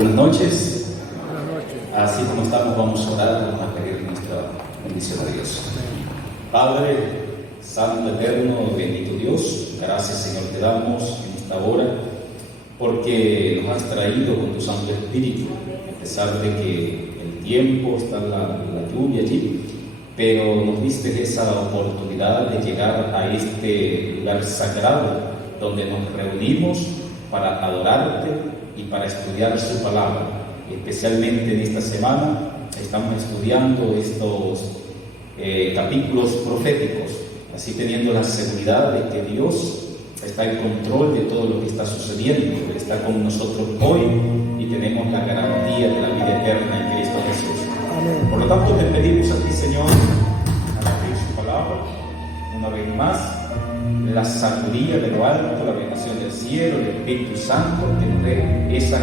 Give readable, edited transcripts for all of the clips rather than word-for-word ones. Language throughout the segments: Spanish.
Buenas noches. Así como estamos, vamos a orar, vamos a pedir nuestra bendición a Dios. Padre, Santo, Eterno, bendito Dios, gracias, Señor, te damos en esta hora, porque nos has traído con tu Santo Espíritu, a pesar de que el tiempo está la lluvia allí, pero nos diste esa oportunidad de llegar a este lugar sagrado, donde nos reunimos para adorarte y para estudiar su palabra. Especialmente en esta semana estamos estudiando estos capítulos proféticos, así teniendo la seguridad de que Dios está en control de todo lo que está sucediendo, Él está con nosotros hoy y tenemos la garantía de la vida eterna en Cristo Jesús. Amén. Por lo tanto, te pedimos a ti, Señor, al abrir su palabra, una vez más, la sabiduría de lo alto, la bendición del cielo, el Espíritu Santo, que nos dé esa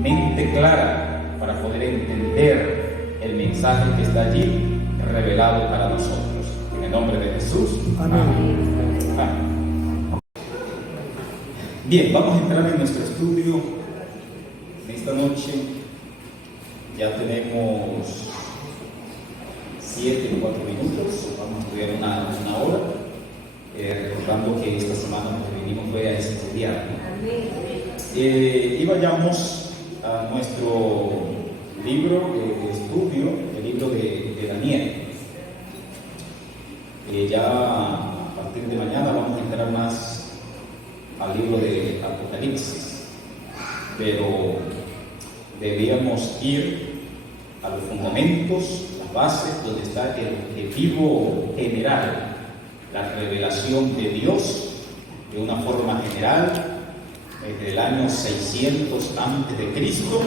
mente clara para poder entender el mensaje que está allí revelado para nosotros. En el nombre de Jesús. Amén. Amén. Bien, vamos a entrar en nuestro estudio en esta noche. Ya tenemos 7 o 4 minutos. Vamos a estudiar una hora. Recordando que esta semana lo que vinimos fue a estudiar. Y vayamos a nuestro libro de estudio, el libro de Daniel. Ya a partir de mañana vamos a entrar más al libro de Apocalipsis, pero debíamos ir a los fundamentos, las bases, donde está el objetivo general, la revelación de Dios de una forma general desde el año 600 antes de Cristo,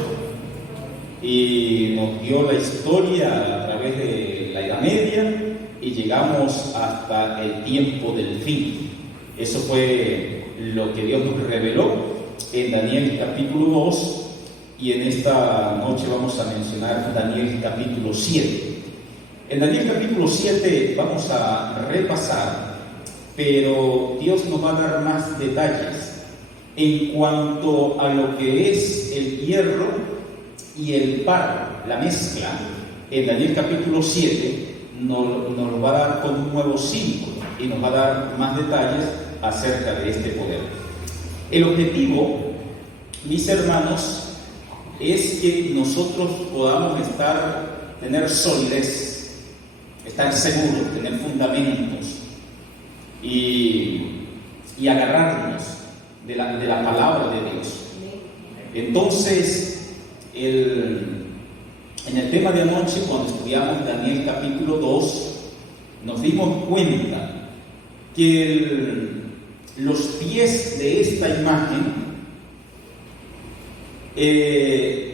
y nos dio la historia a través de la Edad Media y llegamos hasta el tiempo del fin. Eso fue lo que Dios nos reveló en Daniel capítulo 2 y en esta noche vamos a mencionar Daniel capítulo 7. En Daniel capítulo 7 vamos a repasar, pero Dios nos va a dar más detalles en cuanto a lo que es el hierro y el barro, la mezcla. En Daniel capítulo 7 nos lo va a dar con un nuevo símbolo y nos va a dar más detalles acerca de este poder. El objetivo, mis hermanos, es que nosotros podamos tener solidez, estar seguros, tener fundamentos y agarrarnos de la palabra de Dios. Entonces, en el tema de anoche, cuando estudiamos Daniel capítulo 2, nos dimos cuenta que los pies de esta imagen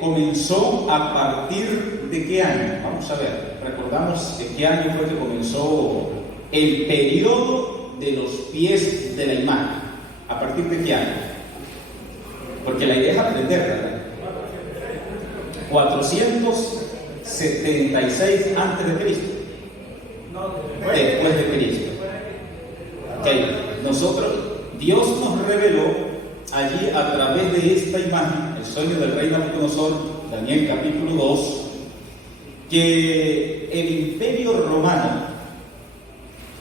comenzó a partir de qué año. Vamos a ver, recordamos de qué año fue que comenzó el periodo de los pies de la imagen. ¿A partir de qué año? Porque la idea es aprender, ¿verdad? 476 antes de Cristo. Después de Cristo. Okay. Dios nos reveló allí a través de esta imagen, el sueño del rey Nabucodonosor, Daniel capítulo 2, que el imperio romano,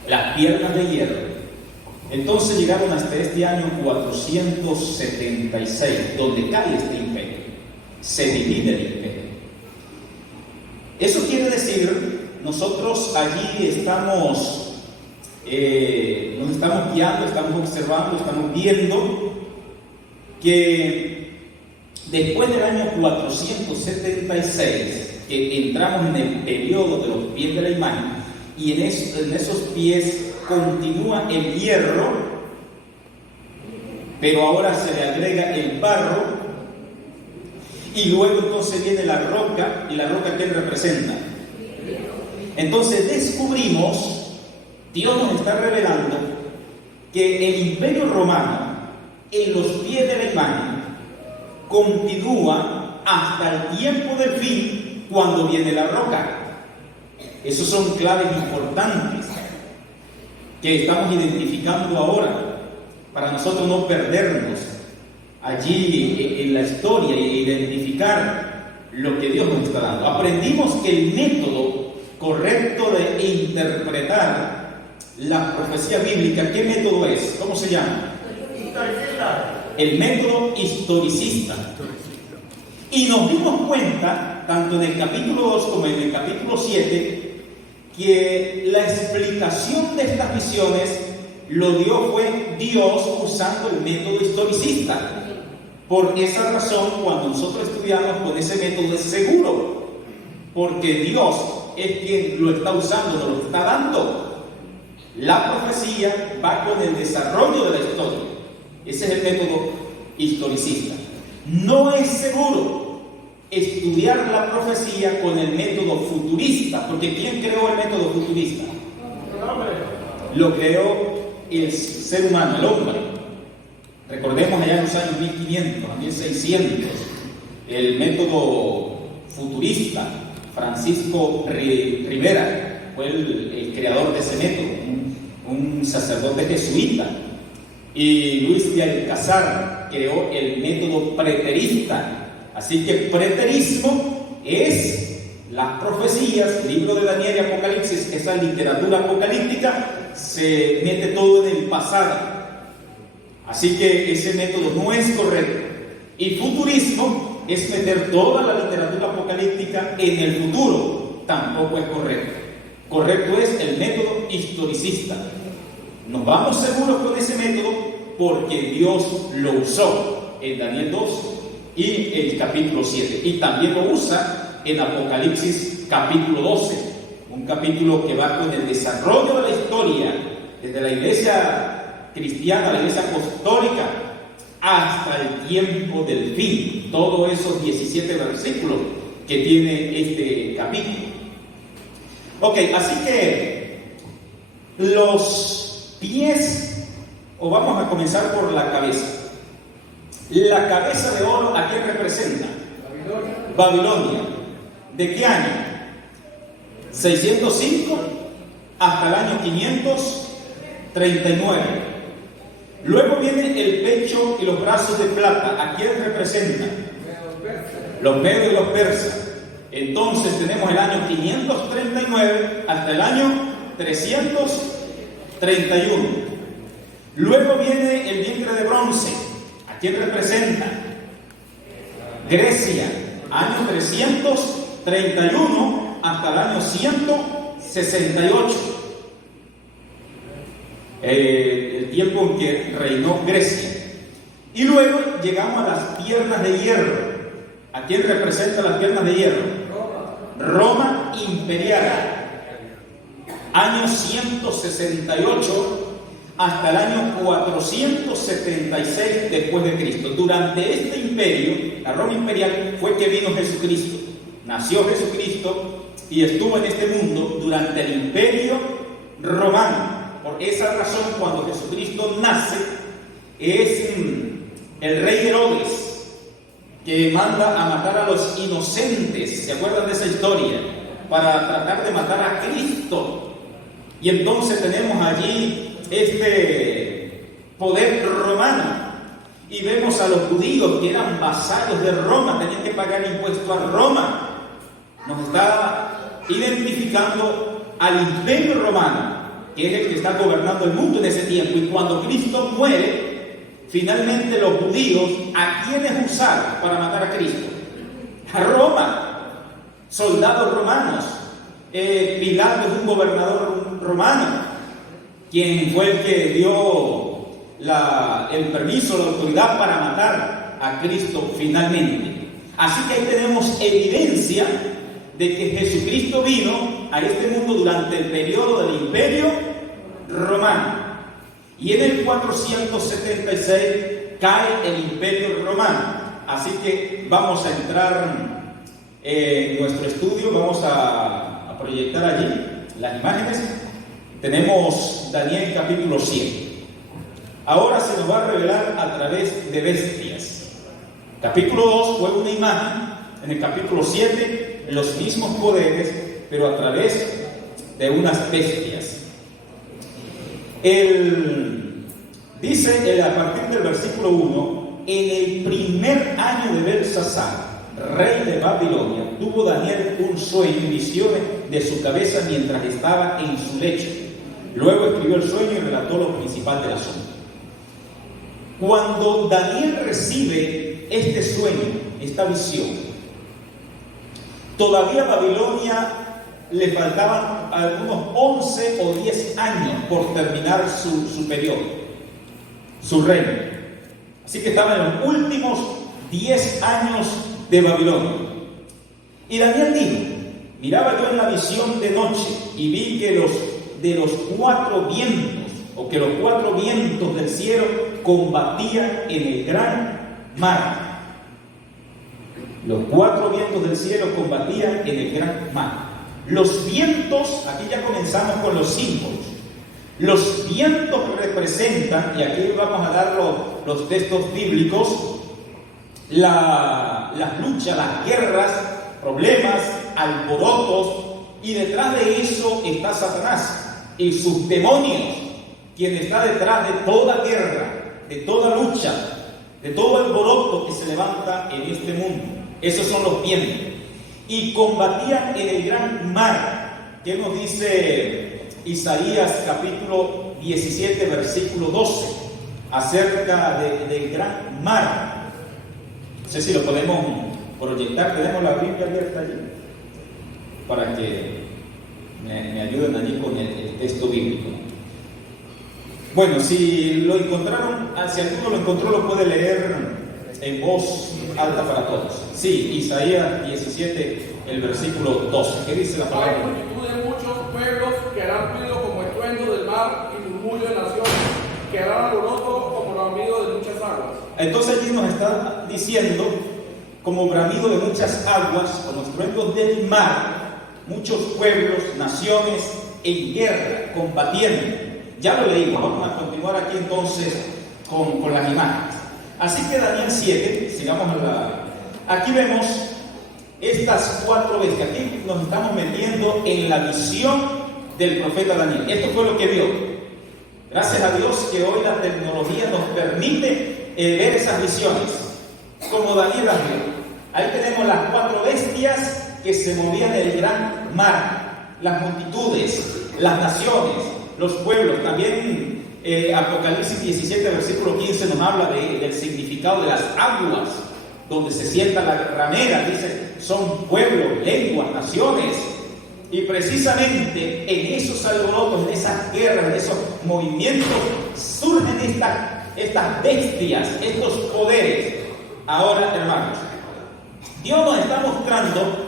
las piernas de hierro, entonces llegaron hasta este año 476, donde cae este imperio, se divide el imperio. Eso quiere decir, nosotros allí nos estamos guiando, estamos observando, estamos viendo que después del año 476, que entramos en el periodo de los pies de la imagen, y en esos pies continúa el hierro, pero ahora se le agrega el barro, y luego entonces viene la roca, y la roca ¿qué representa? Entonces descubrimos, Dios nos está revelando que el imperio romano en los pies de la imagen continúa hasta el tiempo del fin, cuando viene la roca. Esos son claves importantes que estamos identificando ahora para nosotros no perdernos allí en la historia e identificar lo que Dios nos está dando. Aprendimos que el método correcto de interpretar la profecía bíblica, ¿qué método es? ¿Cómo se llama? El método historicista. Y nos dimos cuenta, tanto en el capítulo 2 como en el capítulo 7, que la explicación de estas visiones lo dio fue Dios usando el método historicista. Por esa razón, cuando nosotros estudiamos con ese método es seguro, porque Dios es quien lo está usando, nos lo está dando. La profecía va con el desarrollo de la historia. Ese es el método historicista. No es seguro estudiar la profecía con el método futurista, porque ¿quién creó el método futurista? Lo creó el ser humano, el hombre. Recordemos allá en los años 1500, 1600, el método futurista. Francisco Rivera fue el creador de ese método, un sacerdote jesuita. Y Luis de Alcázar creó el método preterista. Así que preterismo es las profecías, libro de Daniel y Apocalipsis, esa literatura apocalíptica, se mete todo en el pasado. Así que ese método no es correcto. Y futurismo es meter toda la literatura apocalíptica en el futuro. Tampoco es correcto. Correcto es el método historicista. Nos vamos seguros con ese método porque Dios lo usó en Daniel 2 y el capítulo 7. Y también lo usa en Apocalipsis capítulo 12. Un capítulo que va con el desarrollo de la historia desde la iglesia cristiana, la iglesia apostólica, hasta el tiempo del fin. Todos esos 17 versículos que tiene este capítulo. Ok, así que los pies, o vamos a comenzar por la cabeza. La cabeza de oro, ¿a quién representa? Babilonia. ¿De qué año? 605 hasta el año 539. Luego viene el pecho y los brazos de plata. ¿A quién representa? Los medos y los persas. Entonces tenemos el año 539 hasta el año 331. Luego viene el vientre de bronce. ¿A quién representa? Grecia. Año 331 hasta el año 168. El tiempo en que reinó Grecia. Y luego llegamos a las piernas de hierro. ¿A quién representa las piernas de hierro? Roma imperial. Año 168 hasta el año 476 después de Cristo. Durante este imperio, la Roma imperial, fue que vino Jesucristo. Nació Jesucristo y estuvo en este mundo durante el imperio romano. Por esa razón, cuando Jesucristo nace, es el rey Herodes que manda a matar a los inocentes. ¿Se acuerdan de esa historia? Para tratar de matar a Cristo. Y entonces tenemos allí este poder romano. Y vemos a los judíos que eran vasallos de Roma, tenían que pagar impuestos a Roma. Nos está identificando al imperio romano, que es el que está gobernando el mundo en ese tiempo. Y cuando Cristo muere, finalmente los judíos, ¿a quiénes usaron para matar a Cristo? A Roma, soldados romanos. Pilato es un gobernador romano, quien fue el que dio el permiso, la autoridad para matar a Cristo finalmente. Así que ahí tenemos evidencia de que Jesucristo vino a este mundo durante el periodo del imperio romano. Y en el 476 cae el imperio romano. Así que vamos a entrar en nuestro estudio, vamos a proyectar allí las imágenes. Tenemos Daniel capítulo 7. Ahora se nos va a revelar a través de bestias. Capítulo 2 fue una imagen, en el capítulo 7 los mismos poderes, pero a través de unas bestias. Dice a partir del versículo 1: en el primer año de Belsasar, rey de Babilonia, tuvo Daniel un sueño y visiones de su cabeza mientras estaba en su lecho. Luego escribió el sueño y relató lo principal del asunto. Cuando Daniel recibe este sueño, esta visión, todavía a Babilonia le faltaban algunos 11 o 10 años por terminar su periodo, su reino. Así que estaba en los últimos 10 años de Babilonia. Y Daniel dijo: miraba yo en la visión de noche y vi que los 4 vientos, o que los 4 vientos del cielo combatían en el gran mar. Los 4 vientos del cielo combatían en el gran mar. Los vientos, aquí ya comenzamos con los símbolos. Los vientos representan, y aquí vamos a dar los textos bíblicos, las luchas, las guerras, problemas, alborotos, y detrás de eso está Satanás y sus demonios, quien está detrás de toda guerra, de toda lucha, de todo alboroto que se levanta en este mundo. Esos son los vientos. Y combatían en el gran mar. ¿Qué nos dice Isaías capítulo 17 versículo 12 acerca del gran mar? No sé si lo podemos proyectar. Tenemos la Biblia abierta allí para que me ayuden allí con el texto bíblico. Bueno, si lo encontraron, si alguno lo encontró, lo puede leer en voz alta para todos. Sí, Isaías 17, el versículo 12. ¿Qué dice la palabra? Hay multitud de muchos pueblos que harán ruido como estruendo del mar y murmullo de naciones, que harán alboroto como bramido de muchas aguas. Entonces allí nos está diciendo, como bramido de muchas aguas, como estruendos del mar, muchos pueblos, naciones en guerra, combatiendo. Ya lo leímos, vamos a continuar aquí entonces con las imágenes. Así que Daniel 7, sigamos aquí vemos estas 4 bestias. Aquí nos estamos metiendo en la visión del profeta Daniel. Esto fue lo que vio. Gracias a Dios que hoy la tecnología nos permite ver esas visiones, como Daniel las vio. Ahí tenemos las 4 bestias que se movían en el gran mar, las multitudes, las naciones, los pueblos. También Apocalipsis 17, versículo 15 nos habla del significado de las aguas, donde se sienta la ramera. Dice, son pueblos, lenguas, naciones. Y precisamente en esos alborotos, en esas guerras, en esos movimientos, surgen estas bestias, estos poderes. Ahora, hermanos, Dios nos está mostrando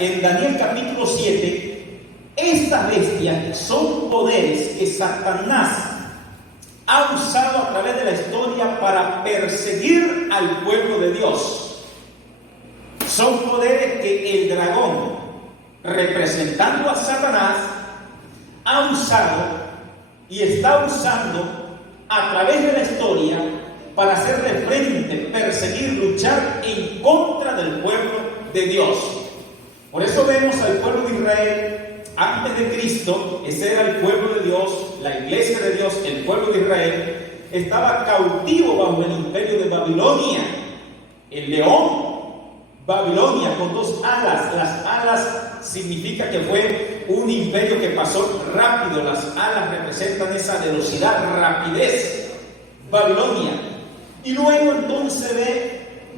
en Daniel capítulo 7, estas bestias son poderes que Satanás ha usado a través de la historia para perseguir al pueblo de Dios. Son poderes que el dragón, representando a Satanás, ha usado y está usando a través de la historia para hacerle frente, perseguir, luchar en contra del pueblo de Dios. Por eso vemos al pueblo de Israel antes de Cristo. Ese era el pueblo de Dios, la iglesia de Dios. El pueblo de Israel estaba cautivo bajo el imperio de Babilonia. El león, Babilonia, con 2 alas. Las alas significa que fue un imperio que pasó rápido. Las alas representan esa velocidad, rapidez. Babilonia. Y luego entonces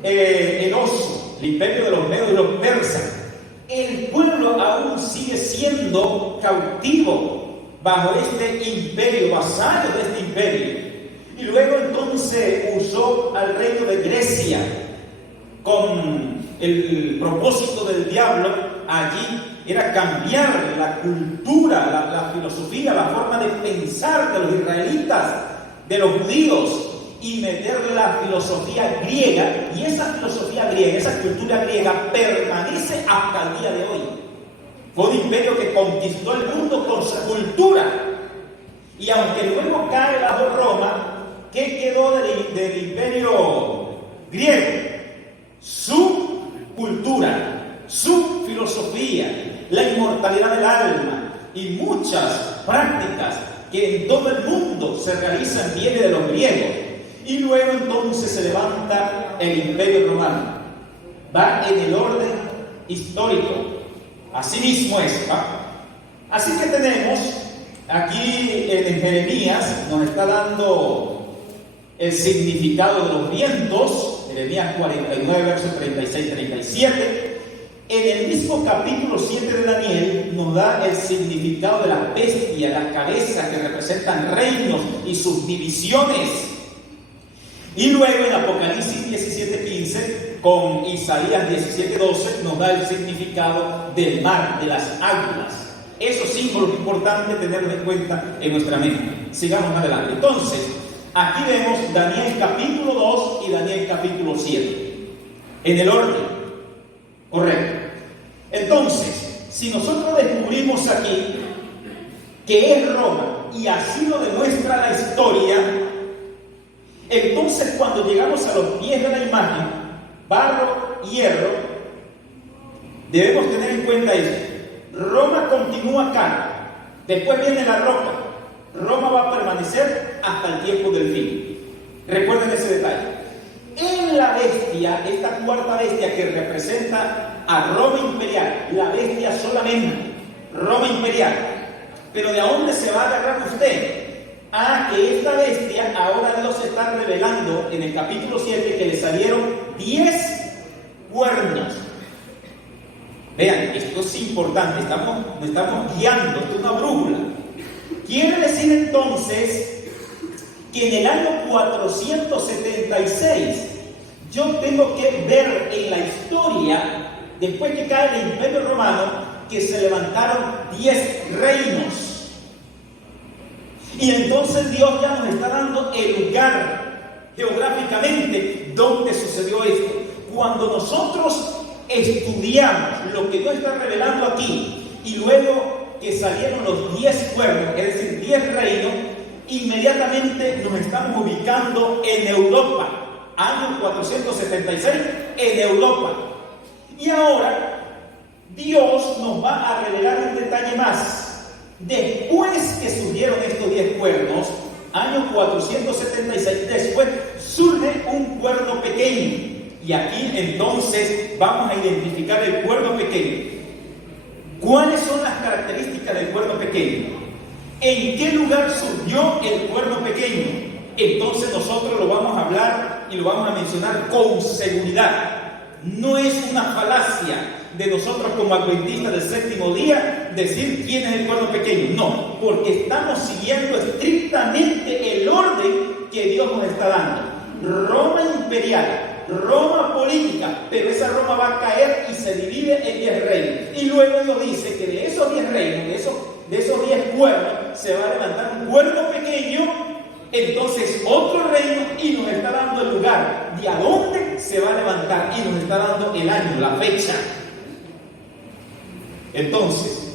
ve el oso, el imperio de los medos y los persas. El pueblo aún sigue siendo cautivo bajo este imperio, vasallo de este imperio. Y luego entonces usó al reino de Grecia con el propósito del diablo. Allí era cambiar la cultura, la filosofía, la forma de pensar de los israelitas, de los judíos, y meterle la filosofía griega. Y esa filosofía griega, esa cultura griega permanece hasta el día de hoy. Fue un imperio que conquistó el mundo con su cultura. Y aunque luego cae bajo Roma, ¿qué quedó del imperio griego? Su cultura, su filosofía, la inmortalidad del alma y muchas prácticas que en todo el mundo se realizan viene de los griegos. Y luego entonces se levanta el imperio romano. Va en el orden histórico. Así mismo es, ¿va? Así que tenemos aquí en Jeremías, nos está dando el significado de los vientos. Jeremías 49, versos 36-37. En el mismo capítulo 7 de Daniel nos da el significado de las bestias, las cabezas que representan reinos y sus divisiones. Y luego en Apocalipsis 17:15 con Isaías 17:12 nos da el significado del mar, de las aguas. Esos símbolos importantes tenerlos en cuenta en nuestra mente. Sigamos adelante. Entonces, aquí vemos Daniel capítulo 2 y Daniel capítulo 7. En el orden correcto. Entonces, si nosotros descubrimos aquí que es Roma, y así lo demuestra la historia, entonces cuando llegamos a los pies de la imagen, barro, hierro, debemos tener en cuenta eso. Roma continúa acá, después viene la roca. Roma va a permanecer hasta el tiempo del fin. Recuerden ese detalle. En la bestia, esta cuarta bestia que representa a Roma imperial, la bestia solamente, Roma imperial. Pero ¿de dónde se va a agarrar usted? Que esta bestia, ahora Dios está revelando en el capítulo 7 que le salieron 10 cuernos. Vean, esto es importante, nos estamos guiando, esto es una brújula. Quiere decir entonces que en el año 476 yo tengo que ver en la historia, después que cae el imperio romano, que se levantaron 10 reinos. Y entonces Dios ya nos está dando el lugar geográficamente donde sucedió esto. Cuando nosotros estudiamos lo que Dios está revelando aquí, y luego que salieron los 10 pueblos, es decir, 10 reinos, inmediatamente nos estamos ubicando en Europa. año 476, en Europa. Y ahora Dios nos va a revelar un detalle más. Después que surgieron estos 10 cuernos, año 476, después surge un cuerno pequeño. Y aquí entonces vamos a identificar el cuerno pequeño. ¿Cuáles son las características del cuerno pequeño? ¿En qué lugar surgió el cuerno pequeño? Entonces nosotros lo vamos a hablar y lo vamos a mencionar con seguridad. No es una falacia de nosotros como adventistas del séptimo día decir quién es el cuerno pequeño. No, porque estamos siguiendo estrictamente el orden que Dios nos está dando. Roma imperial, Roma política, pero esa Roma va a caer y se divide en 10 reinos. Y luego Dios dice que de esos 10 reinos, de esos 10 cuernos, se va a levantar un cuerno pequeño, entonces otro reino, y nos está dando el lugar de a dónde se va a levantar, y nos está dando el año, la fecha. Entonces,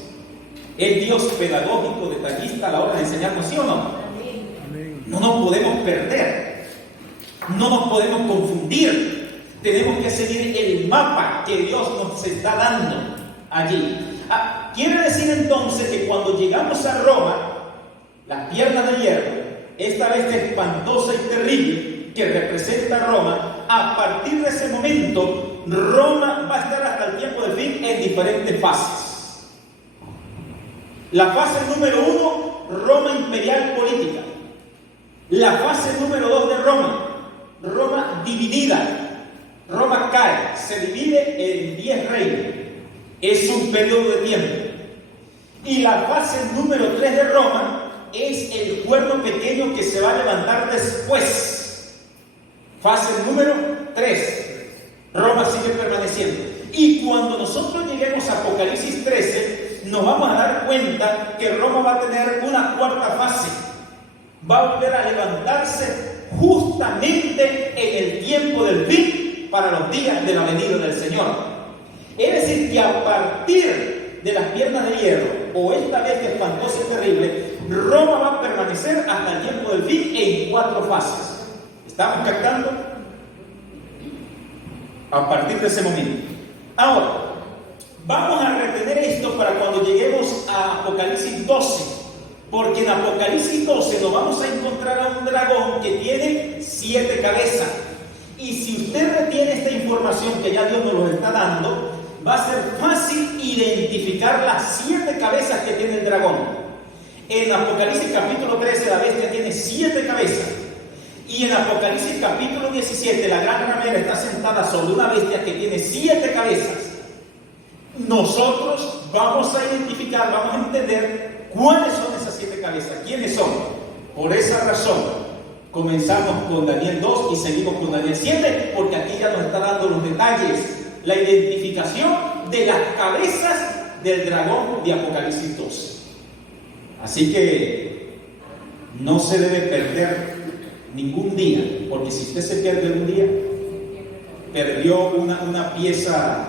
¿es Dios pedagógico, detallista a la hora de enseñarnos, sí o no? No nos podemos perder. No nos podemos confundir. Tenemos que seguir el mapa que Dios nos está dando allí. Quiere decir entonces que cuando llegamos a Roma, las piernas de hierro, esta bestia espantosa y terrible que representa a Roma, a partir de ese momento, Roma va a estar hasta el tiempo del fin en diferentes fases. La fase número 1, Roma imperial política. La fase número 2 de Roma dividida. Roma cae, se divide en 10 reinos. Es un periodo de tiempo. Y la fase número 3 de Roma es el cuerno pequeño que se va a levantar después. Fase número 3. Roma sigue permaneciendo. Y cuando nosotros lleguemos a Apocalipsis 13, nos vamos a dar cuenta que Roma va a tener una cuarta fase. Va a volver a levantarse justamente en el tiempo del fin para los días de la venida del Señor. Es decir, que a partir de las piernas de hierro o esta bestia espantosa y terrible, Roma va a permanecer hasta el tiempo del fin en 4 fases. ¿Estamos captando? A partir de ese momento. Ahora, vamos a retener esto para cuando lleguemos a Apocalipsis 12. Porque en Apocalipsis 12 nos vamos a encontrar a un dragón que tiene 7 cabezas. Y si usted retiene esta información que ya Dios nos lo está dando, va a ser fácil identificar las 7 cabezas que tiene el dragón. En Apocalipsis capítulo 13 la bestia tiene 7 cabezas. Y en Apocalipsis capítulo 17 la gran ramera está sentada sobre una bestia que tiene 7 cabezas. Nosotros vamos a identificar, vamos a entender ¿cuáles son esas 7 cabezas? ¿Quiénes son? Por esa razón, comenzamos con Daniel 2 y seguimos con Daniel 7, porque aquí ya nos está dando los detalles, la identificación de las cabezas del dragón de Apocalipsis 12. Así que no se debe perder ningún día, porque si usted se pierde un día, perdió una pieza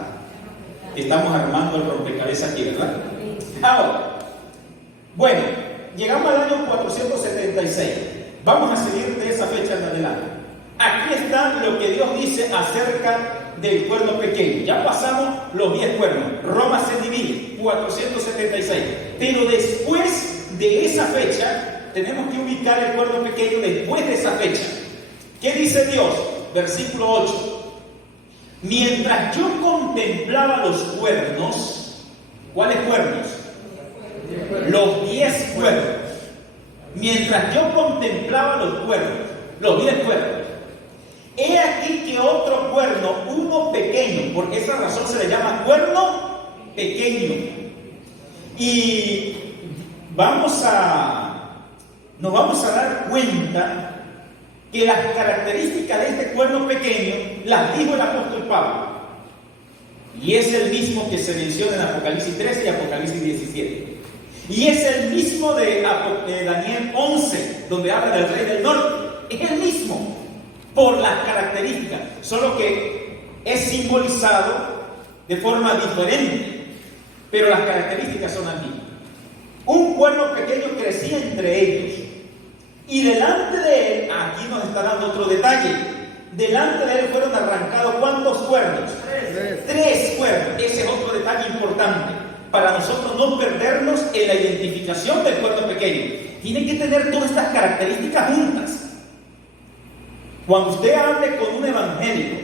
que estamos armando el rompecabezas aquí, ¿verdad? Ahora, bueno, llegamos al año 476. Vamos a seguir de esa fecha en adelante. Aquí está lo que Dios dice acerca del cuerno pequeño. Ya pasamos los 10 cuernos. Roma se divide, 476. Pero después de esa fecha, tenemos que ubicar el cuerno pequeño después de esa fecha. ¿Qué dice Dios? Versículo 8. Mientras yo contemplaba los cuernos, ¿cuáles cuernos? Los 10 cuernos. Mientras yo contemplaba los cuernos, los 10 cuernos, he aquí que otro cuerno, uno pequeño, porque esa razón se le llama cuerno pequeño. Y nos vamos a dar cuenta que las características de este cuerno pequeño las dijo el apóstol Pablo. Y es el mismo que se menciona en Apocalipsis 13 y Apocalipsis 17. Y es el mismo de Daniel 11, donde habla del rey del norte. Es el mismo, por las características, solo que es simbolizado de forma diferente, pero las características son las mismas. Un cuerno pequeño crecía entre ellos, y delante de él, aquí nos está dando otro detalle, delante de él fueron arrancados ¿cuántos cuernos? Tres cuernos. Ese es otro detalle importante para nosotros no perdernos en la identificación del cuerno pequeño. Tiene que tener todas estas características juntas. Cuando usted hable con un evangélico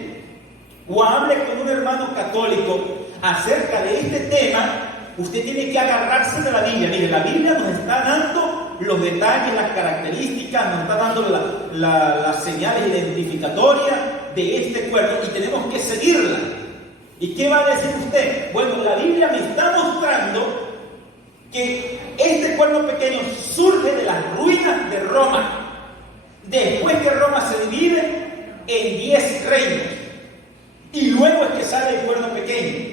o hable con un hermano católico acerca de este tema, usted tiene que agarrarse de la Biblia. Mire, la Biblia nos está dando los detalles, las características, nos está dando las señales identificatorias de este cuerno y tenemos que seguirla. ¿Y qué va a decir usted? Bueno, la Biblia me está mostrando que este cuerno pequeño surge de las ruinas de Roma. Después que Roma se divide en 10 reinos. Y luego es que sale el cuerno pequeño.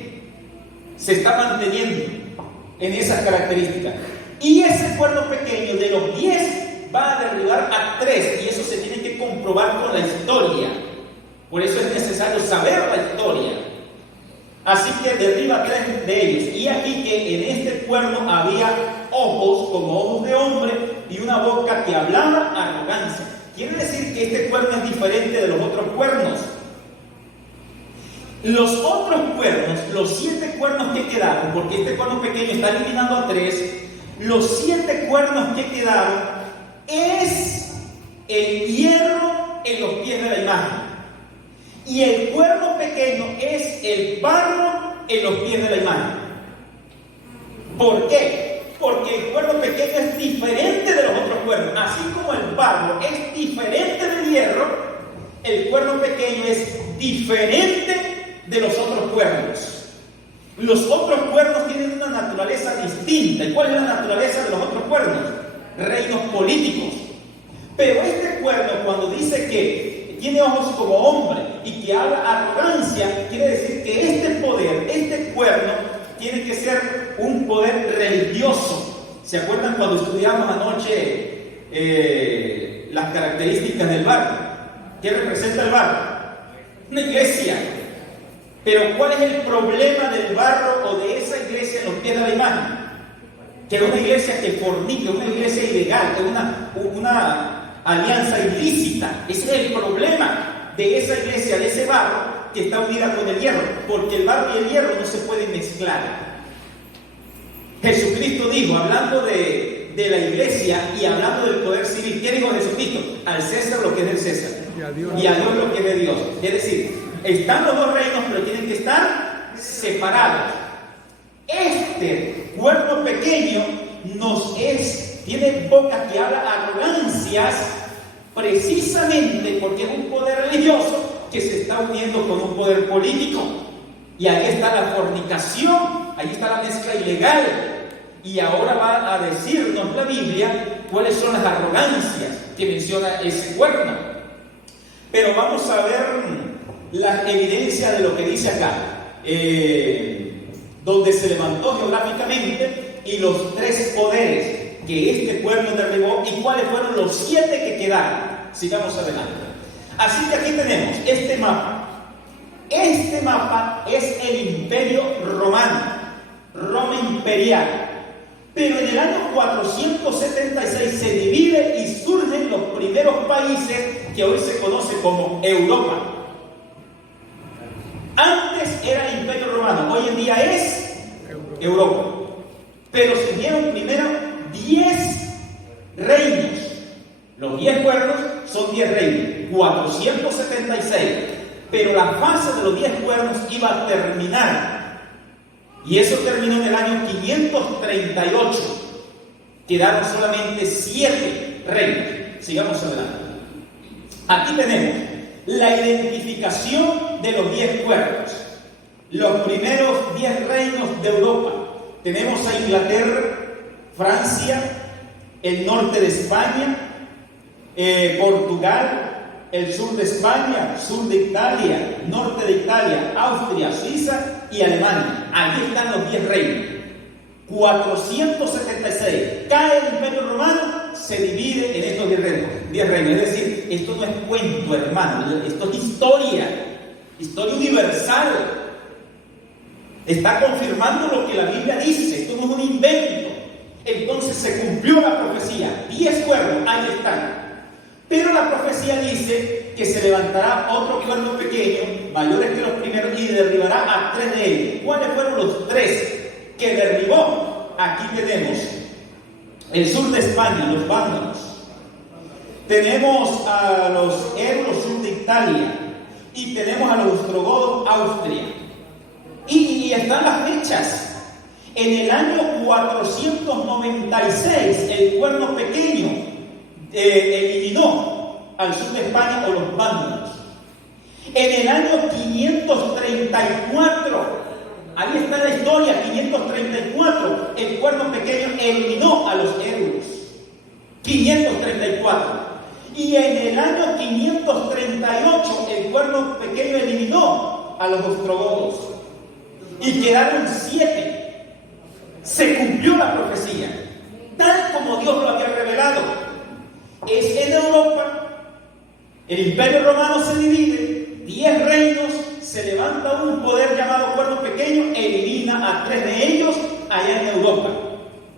Se está manteniendo en esas características. Y ese cuerno pequeño de los 10 va a derribar a 3. Y eso se tiene que comprobar con la historia. Por eso es necesario saber la historia. Así que derriba 3 de ellos. Y aquí que en este cuerno había ojos como ojos de hombre y una boca que hablaba arrogancia. Quiere decir que este cuerno es diferente de los otros cuernos. Los otros cuernos, los 7 cuernos que quedaron, porque este cuerno pequeño está eliminando a 3, los 7 cuernos que quedaron es el hierro en los pies de la imagen. Y el cuerno pequeño es el barro en los pies de la imagen. ¿Por qué? Porque el cuerno pequeño es diferente de los otros cuernos. Así como el barro es diferente del hierro, el cuerno pequeño es diferente de los otros cuernos. Los otros cuernos tienen una naturaleza distinta. ¿Y cuál es la naturaleza de los otros cuernos? Reinos políticos. Pero este cuerno, cuando dice que tiene ojos como hombre y que habla arrogancia, quiere decir que este poder, este cuerno, tiene que ser un poder religioso. ¿Se acuerdan cuando estudiamos anoche las características del barro? ¿Qué representa el barro? Una iglesia. Pero ¿cuál es el problema del barro o de esa iglesia en los pies de la imagen? Que es una iglesia que fornica, una iglesia ilegal, una alianza ilícita. Ese es el problema de esa iglesia, de ese barro que está unida con el hierro, porque el barro y el hierro no se pueden mezclar. Jesucristo dijo, hablando de la iglesia y hablando del poder civil, ¿qué dijo Jesucristo? Al César lo que es del César y a Dios lo que es de Dios. Es decir, están los dos reinos, pero tienen que estar separados. Este cuerno pequeño tiene boca que habla arrogancias, precisamente porque es un poder religioso que se está uniendo con un poder político. Y ahí está la fornicación, ahí está la mezcla ilegal. Y ahora va a decirnos la Biblia cuáles son las arrogancias que menciona ese cuerno. Pero vamos a ver la evidencia de lo que dice acá, donde se levantó geográficamente y los 3 poderes que este cuerno derribó y cuáles fueron los 7 que quedaron. Sigamos adelante. Así que aquí tenemos este mapa. Este mapa es el Imperio Romano, Roma imperial. Pero en el año 476 se divide y surgen los primeros países que hoy se conoce como Europa. Antes era el Imperio Romano, hoy en día es Europa. Pero surgieron primero 10 reinos. Los 10 cuernos son 10 reinos, 476. Pero la fase de los 10 cuernos iba a terminar. Y eso terminó en el año 538. Quedaron solamente 7 reinos. Sigamos adelante. Aquí tenemos la identificación de los 10 cuernos. Los primeros 10 reinos de Europa. Tenemos a Inglaterra, Francia, el norte de España, Portugal, el sur de España, sur de Italia, norte de Italia, Austria, Suiza y Alemania. Allí están los 10 reinos. 476. Cae el Imperio Romano, se divide en estos 10 reinos. Es decir, esto no es cuento, hermano. Esto es historia universal. Está confirmando lo que la Biblia dice. Esto no es un invento. Entonces se cumplió la profecía. 10 cuernos, ahí están. Pero la profecía dice que se levantará otro cuerno pequeño, mayores que los primeros, y derribará a 3 de ellos. ¿Cuáles fueron los 3 que derribó? Aquí tenemos el sur de España, los vándalos. Tenemos a los euros, sur de Italia. Y tenemos a los ostrogodos, Austria. Y están las fechas. En el año 496, el cuerno pequeño eliminó al sur de España o los vándalos. En el año 534, ahí está la historia, 534, el cuerno pequeño eliminó a los euros. 534. Y en el año 538, el cuerno pequeño eliminó a los ostrogodos. Y quedaron 7. Se cumplió la profecía, tal como Dios lo había revelado. Es en Europa, el Imperio Romano se divide, 10 reinos, se levanta un poder llamado cuerno pequeño, elimina a 3 de ellos allá en Europa.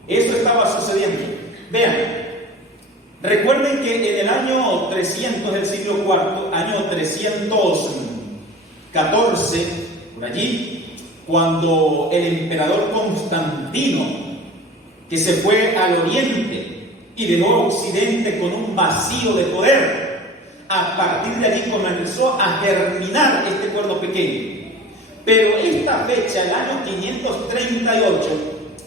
Eso estaba sucediendo. Vean, recuerden que en el año 300 del siglo IV, año 314, por allí, cuando el emperador Constantino, que se fue al oriente y dejó Occidente con un vacío de poder, a partir de allí comenzó a germinar este cuerno pequeño. Pero esta fecha, el año 538,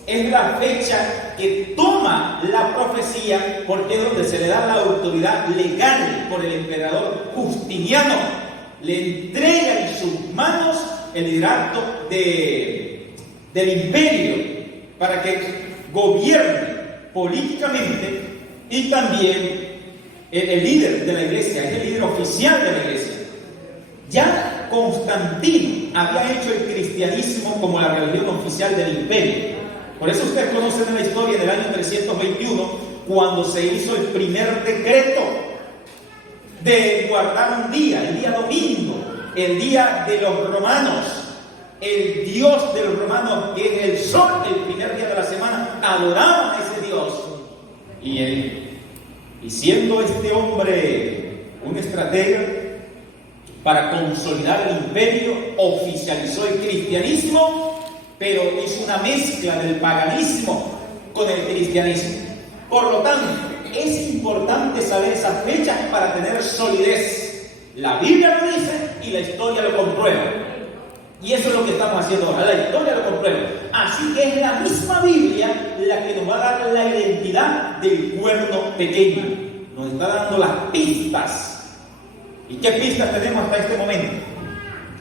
es la fecha que toma la profecía, porque es donde se le da la autoridad legal por el emperador Justiniano. Le entrega en sus manos el liderato del imperio para que gobierne políticamente, y también el líder de la iglesia, es el líder oficial de la iglesia. Ya Constantino había hecho el cristianismo como la religión oficial del imperio. Por eso ustedes conocen la historia del año 321, cuando se hizo el primer decreto de guardar un día, el día domingo, el día de los romanos, el Dios de los romanos, que es el sol, el primer día de la semana, adoraban a ese Dios. Y siendo este hombre un estratega para consolidar el imperio, oficializó el cristianismo, pero hizo una mezcla del paganismo con el cristianismo. Por lo tanto, es importante saber esas fechas para tener solidez. La Biblia lo dice y la historia lo comprueba. Y eso es lo que estamos haciendo ahora. La historia lo comprueba. Así que es la misma Biblia la que nos va a dar la identidad del cuerno pequeño. Nos está dando las pistas. ¿Y qué pistas tenemos hasta este momento?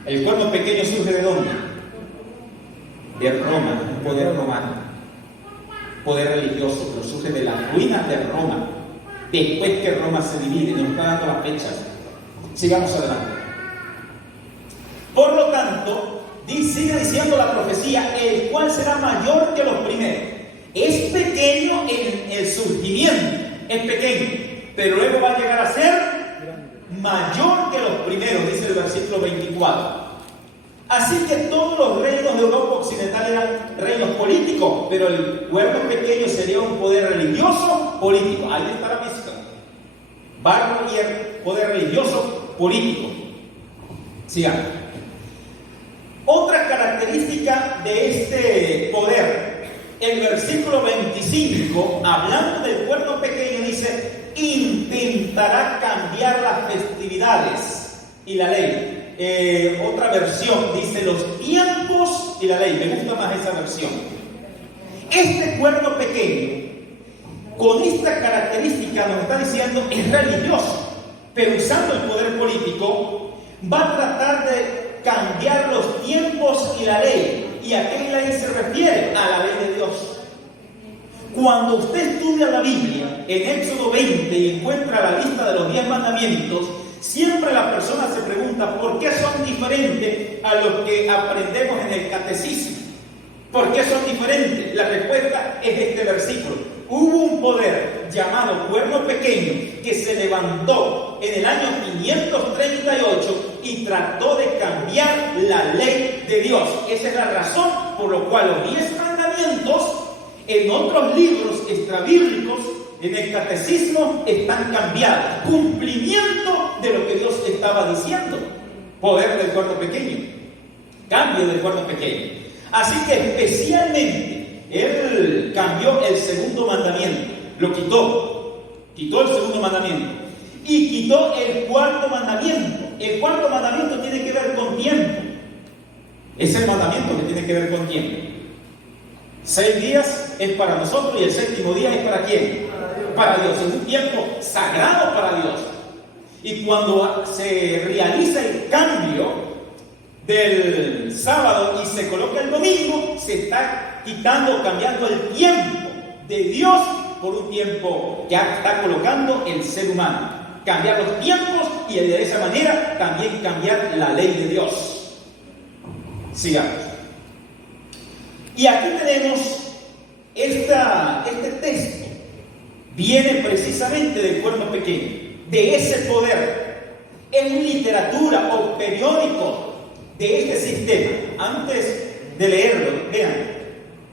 El cuerno pequeño surge ¿de dónde? De Roma, un poder romano. Poder religioso, pero surge de las ruinas de Roma. Después que Roma se divide, nos está dando las fechas. Sigamos adelante. Por lo tanto, sigue diciendo la profecía, el cual será mayor que los primeros. Es pequeño en el surgimiento, es pequeño, pero luego va a llegar a ser mayor que los primeros, dice el versículo 24. Así que todos los reinos de Europa Occidental eran reinos políticos, pero el cuerno pequeño sería un poder religioso político. Ahí está la mezcla. Barro y el poder religioso político. Sigamos. Otra característica de este poder, el versículo 25, hablando del cuerno pequeño, dice: intentará cambiar las festividades y la ley. Otra versión dice los tiempos y la ley. Me gusta más esa versión. Este cuerno pequeño, con esta característica, nos está diciendo es religioso, pero usando el poder político, va a tratar de cambiar los tiempos y la ley. ¿Y a qué ley se refiere? A la ley de Dios. Cuando usted estudia la Biblia, en Éxodo 20, y encuentra la lista de los 10 mandamientos, siempre la persona se pregunta ¿por qué son diferentes a los que aprendemos en el catecismo? ¿Por qué son diferentes? La respuesta es este versículo. Hubo un poder llamado cuerno pequeño que se levantó en el año 538 y trató de cambiar la ley de Dios. Esa es la razón por la cual los 10 mandamientos en otros libros extrabíblicos, en el catecismo, están cambiados. Cumplimiento de lo que Dios estaba diciendo. Poder del cuerno pequeño, cambio del cuerno pequeño. Así que especialmente Él cambió el segundo mandamiento, lo quitó el segundo mandamiento y quitó el cuarto mandamiento. El cuarto mandamiento tiene que ver con tiempo. Es el mandamiento que tiene que ver con tiempo. 6 días es para nosotros y el séptimo día es ¿para quién? Para Dios. Es un tiempo sagrado para Dios. Y cuando se realiza el cambio del sábado y se coloca el domingo, se está quitando, cambiando el tiempo de Dios por un tiempo que está colocando el ser humano. Cambiar los tiempos y de esa manera también cambiar la ley de Dios. Sigamos. Y aquí tenemos este texto. Viene precisamente del cuerno pequeño, de ese poder. Es literatura o periódico de este sistema. Antes de leerlo, vean,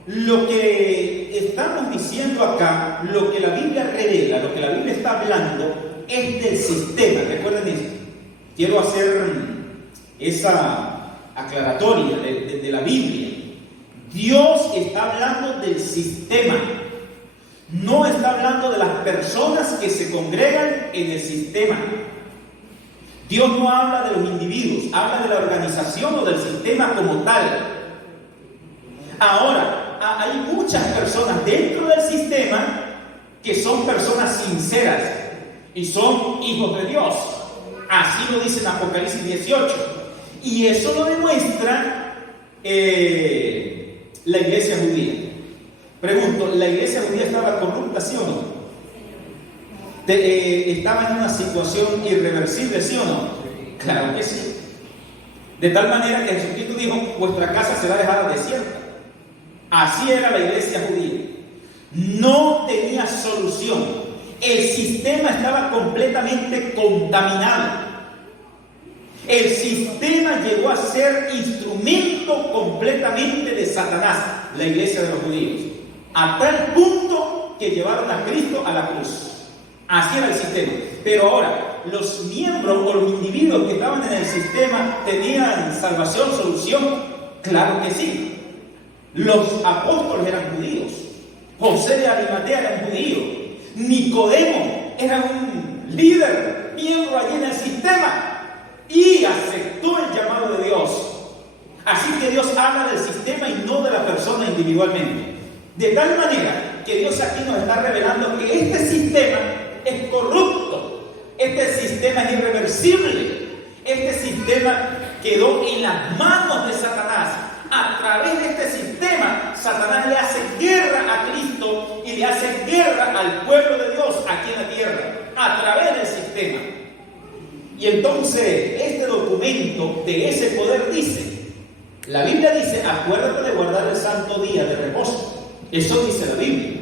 lo que estamos diciendo acá, lo que la Biblia revela, lo que la Biblia está hablando, es del sistema. Recuerden esto. Quiero hacer esa aclaratoria de la Biblia. Dios está hablando del sistema. No está hablando de las personas que se congregan en el sistema. Dios no habla de los individuos, habla de la organización o del sistema como tal. Ahora, hay muchas personas dentro del sistema que son personas sinceras y son hijos de Dios. Así lo dice en Apocalipsis 18. Y eso lo demuestra la iglesia judía. Pregunto, ¿la iglesia judía estaba corrupta, sí o no? ¿Estaba en una situación irreversible, sí o no? Claro que sí. De tal manera que Jesucristo dijo, vuestra casa será dejada desierta. Así era la iglesia judía. No tenía solución. El sistema estaba completamente contaminado. El sistema llegó a ser instrumento completamente de Satanás, la iglesia de los judíos, a tal punto que llevaron a Cristo a la cruz. Así era el sistema. Pero ahora, los miembros o los individuos que estaban en el sistema tenían salvación, solución. Claro que sí. Los apóstoles eran judíos. José de Arimatea era un judío. Nicodemo era un líder, miembro allí en el sistema. Y aceptó el llamado de Dios. Así que Dios habla del sistema y no de la persona individualmente. De tal manera que Dios aquí nos está revelando que este sistema es corrupto. Este sistema es irreversible. Este sistema quedó en las manos de Satanás. A través de este sistema, Satanás le hace guerra a Cristo y le hace guerra al pueblo de Dios aquí en la tierra. A través del sistema. Y entonces este documento de ese poder dice, la Biblia dice, acuérdate de guardar el santo día de reposo. Eso dice la Biblia.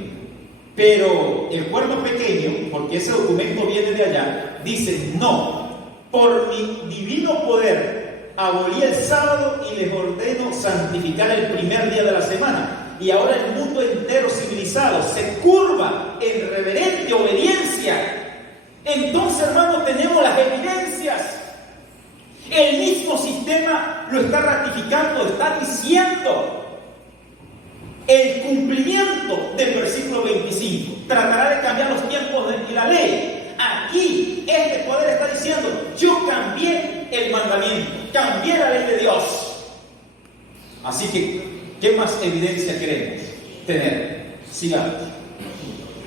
Pero el cuerno pequeño, porque ese documento viene de allá, dice, no, por mi divino poder abolí el sábado y les ordeno santificar el primer día de la semana. Y ahora el mundo entero civilizado se curva en reverente obediencia. Entonces, hermanos, tenemos las evidencias. El mismo sistema lo está ratificando, está diciendo el cumplimiento del versículo 25. Tratará de cambiar los tiempos y la ley. Aquí, este poder está diciendo, yo cambié el mandamiento, cambié la ley de Dios. Así que, ¿qué más evidencia queremos tener? Sigamos.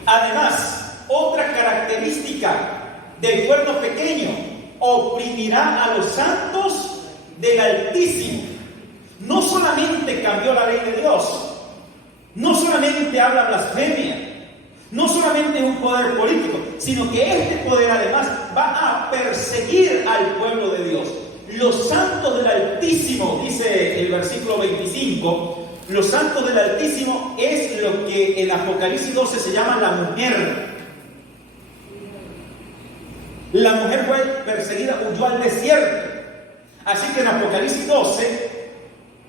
Además, otra característica del cuerno pequeño, oprimirá a los santos del Altísimo. No solamente cambió la ley de Dios, no solamente habla blasfemia, no solamente es un poder político, sino que este poder además va a perseguir al pueblo de Dios. Los santos del Altísimo, dice el versículo 25, los santos del Altísimo es lo que en Apocalipsis 12 se llama la mujer. La mujer fue perseguida, huyó al desierto. Así que en Apocalipsis 12,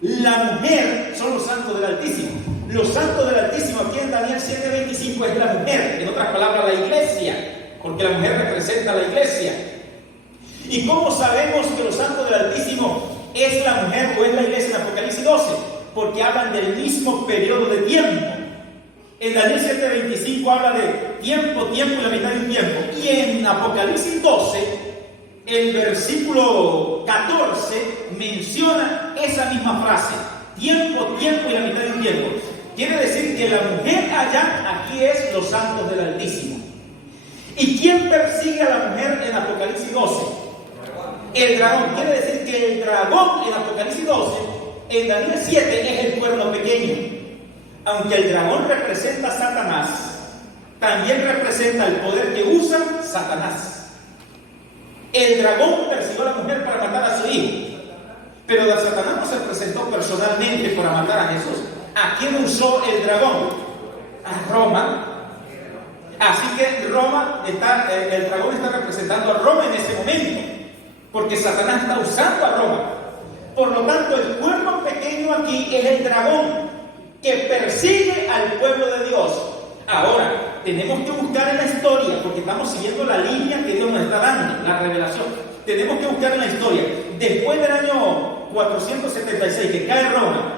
la mujer son los santos del Altísimo. Los santos del Altísimo aquí en Daniel 7:25 es la mujer, en otras palabras la iglesia, porque la mujer representa a la iglesia. ¿Y cómo sabemos que los santos del Altísimo es la mujer o es la iglesia en Apocalipsis 12? Porque hablan del mismo periodo de tiempo. En Daniel 7:25 habla de tiempo, tiempo y la mitad de un tiempo. Y en Apocalipsis 12, el versículo 14 menciona esa misma frase: tiempo, tiempo y la mitad de un tiempo. Quiere decir que la mujer allá, aquí es los santos del Altísimo. ¿Y quién persigue a la mujer en Apocalipsis 12? El dragón. Quiere decir que el dragón en Apocalipsis 12, en Daniel 7, es el cuerno pequeño. Aunque el dragón representa a Satanás, también representa el poder que usa Satanás. El dragón persiguió a la mujer para matar a su hijo, pero Satanás no se presentó personalmente para matar a Jesús. ¿A quién usó el dragón? A Roma. Así que Roma el dragón está representando a Roma en ese momento, porque Satanás está usando a Roma. Por lo tanto, el cuerno pequeño aquí es el dragón que persigue al pueblo de Dios. Ahora, tenemos que buscar en la historia, porque estamos siguiendo la línea que Dios nos está dando, la revelación. Tenemos que buscar en la historia. Después del año 476, que cae Roma,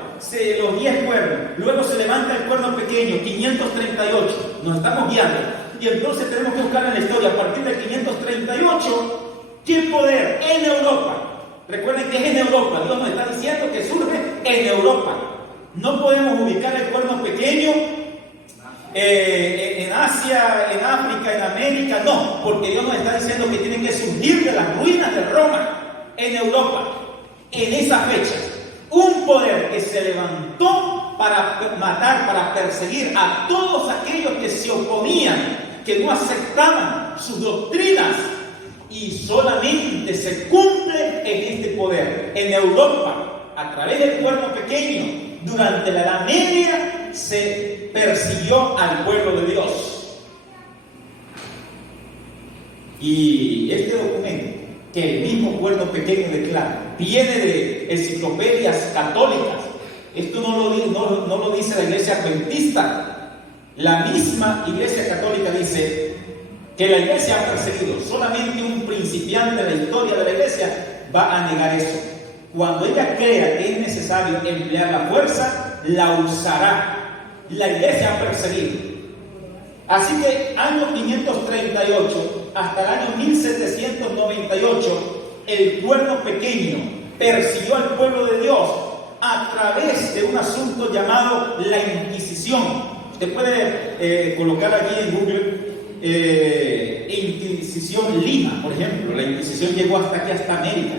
los 10 cuernos, luego se levanta el cuerno pequeño, 538, nos estamos guiando. Y entonces tenemos que buscar en la historia, a partir del 538, ¿qué poder en Europa? Recuerden que es en Europa. Dios nos está diciendo que surge en Europa. No podemos ubicar el cuerno pequeño en Asia, en África, en América, no, porque Dios nos está diciendo que tienen que surgir de las ruinas de Roma, en Europa, en esa fecha. Un poder que se levantó para matar, para perseguir a todos aquellos que se oponían, que no aceptaban sus doctrinas, y solamente se cumple en este poder. En Europa, a través del cuerno pequeño, durante la Edad Media, se persiguió al pueblo de Dios. Y este documento, que el mismo cuerno pequeño declara, viene de enciclopedias católicas. Esto no lo dice la iglesia adventista. La misma iglesia católica dice que la iglesia ha perseguido. Solamente un principiante de la historia de la iglesia va a negar eso. Cuando ella crea que es necesario emplear la fuerza, la usará. La iglesia ha perseguido. Así que año 538 hasta el año 1798, el cuerno pequeño persiguió al pueblo de Dios a través de un asunto llamado la Inquisición. Usted puede colocar aquí en Google Inquisición Lima, por ejemplo. La Inquisición llegó hasta aquí, hasta América,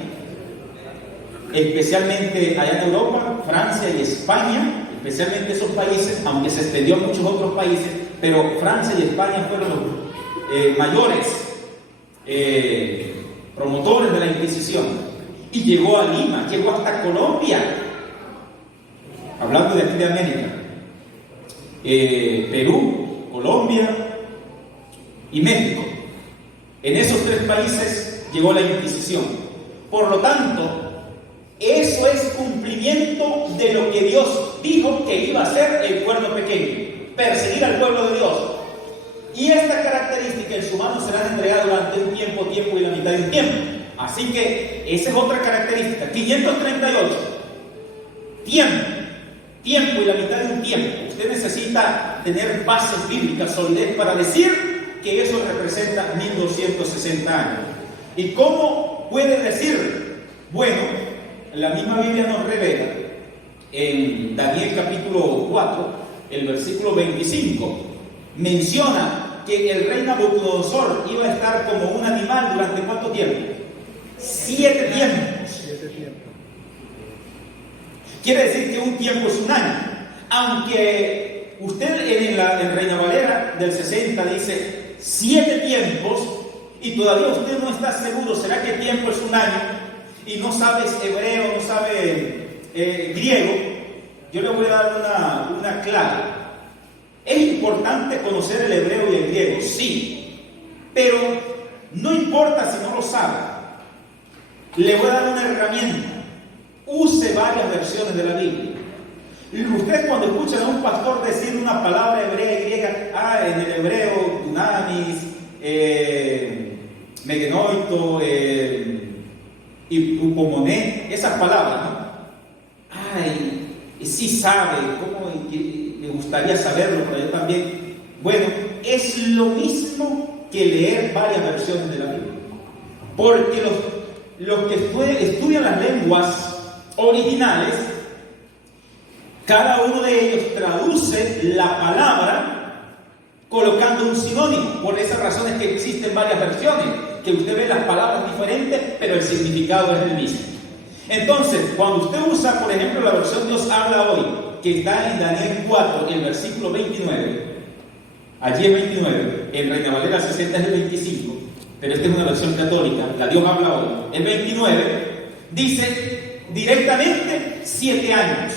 especialmente allá en Europa, Francia y España, especialmente esos países, aunque se extendió a muchos otros países, pero Francia y España fueron los mayores promotores de la Inquisición. Y llegó a Lima, llegó hasta Colombia, hablando de aquí de América, Perú, Colombia y México. En esos 3 países llegó la Inquisición. Por lo tanto, eso es cumplimiento de lo que Dios dijo que iba a hacer el cuerno pequeño: perseguir al pueblo de Dios. Y esta característica en su mano será entregada durante un tiempo, tiempo y la mitad de un tiempo. Así que esa es otra característica. 538, tiempo y la mitad de un tiempo. Usted necesita tener bases bíblicas, solidez, para decir que eso representa 1260 años. ¿Y cómo puede decir? Bueno, la misma Biblia nos revela en Daniel capítulo 4, el versículo 25, menciona que el rey Nabucodonosor iba a estar como un animal durante ¿cuánto tiempo? 7 tiempos. Quiere decir que un tiempo es un año. Aunque usted en Reina Valera del 60 dice 7 tiempos, y todavía usted no está seguro, ¿será que tiempo es un año? Y no sabes hebreo, no sabe griego, yo le voy a dar una clave. Es importante conocer el hebreo y el griego, sí, pero no importa si no lo sabe. Le voy a dar una herramienta: use varias versiones de la Biblia. Usted, cuando escuchan a un pastor decir una palabra hebrea y griega, en el hebreo, dunamis, megenoito, y Upomoné, esas palabras, ¿no? Ay, sí sabe, ¿cómo me gustaría saberlo? Pero yo también. Bueno, es lo mismo que leer varias versiones de la Biblia. Porque los que estudian las lenguas originales, cada uno de ellos traduce la palabra colocando un sinónimo. Por esa razón es que existen varias versiones, que usted ve las palabras diferentes, pero el significado es el mismo. Entonces, cuando usted usa, por ejemplo, la versión Dios habla hoy, que está en Daniel 4, el versículo 29, allí es 29, en Reina Valera 60 es el 25, pero esta es una versión católica, la Dios habla hoy. El 29 dice directamente 7 años,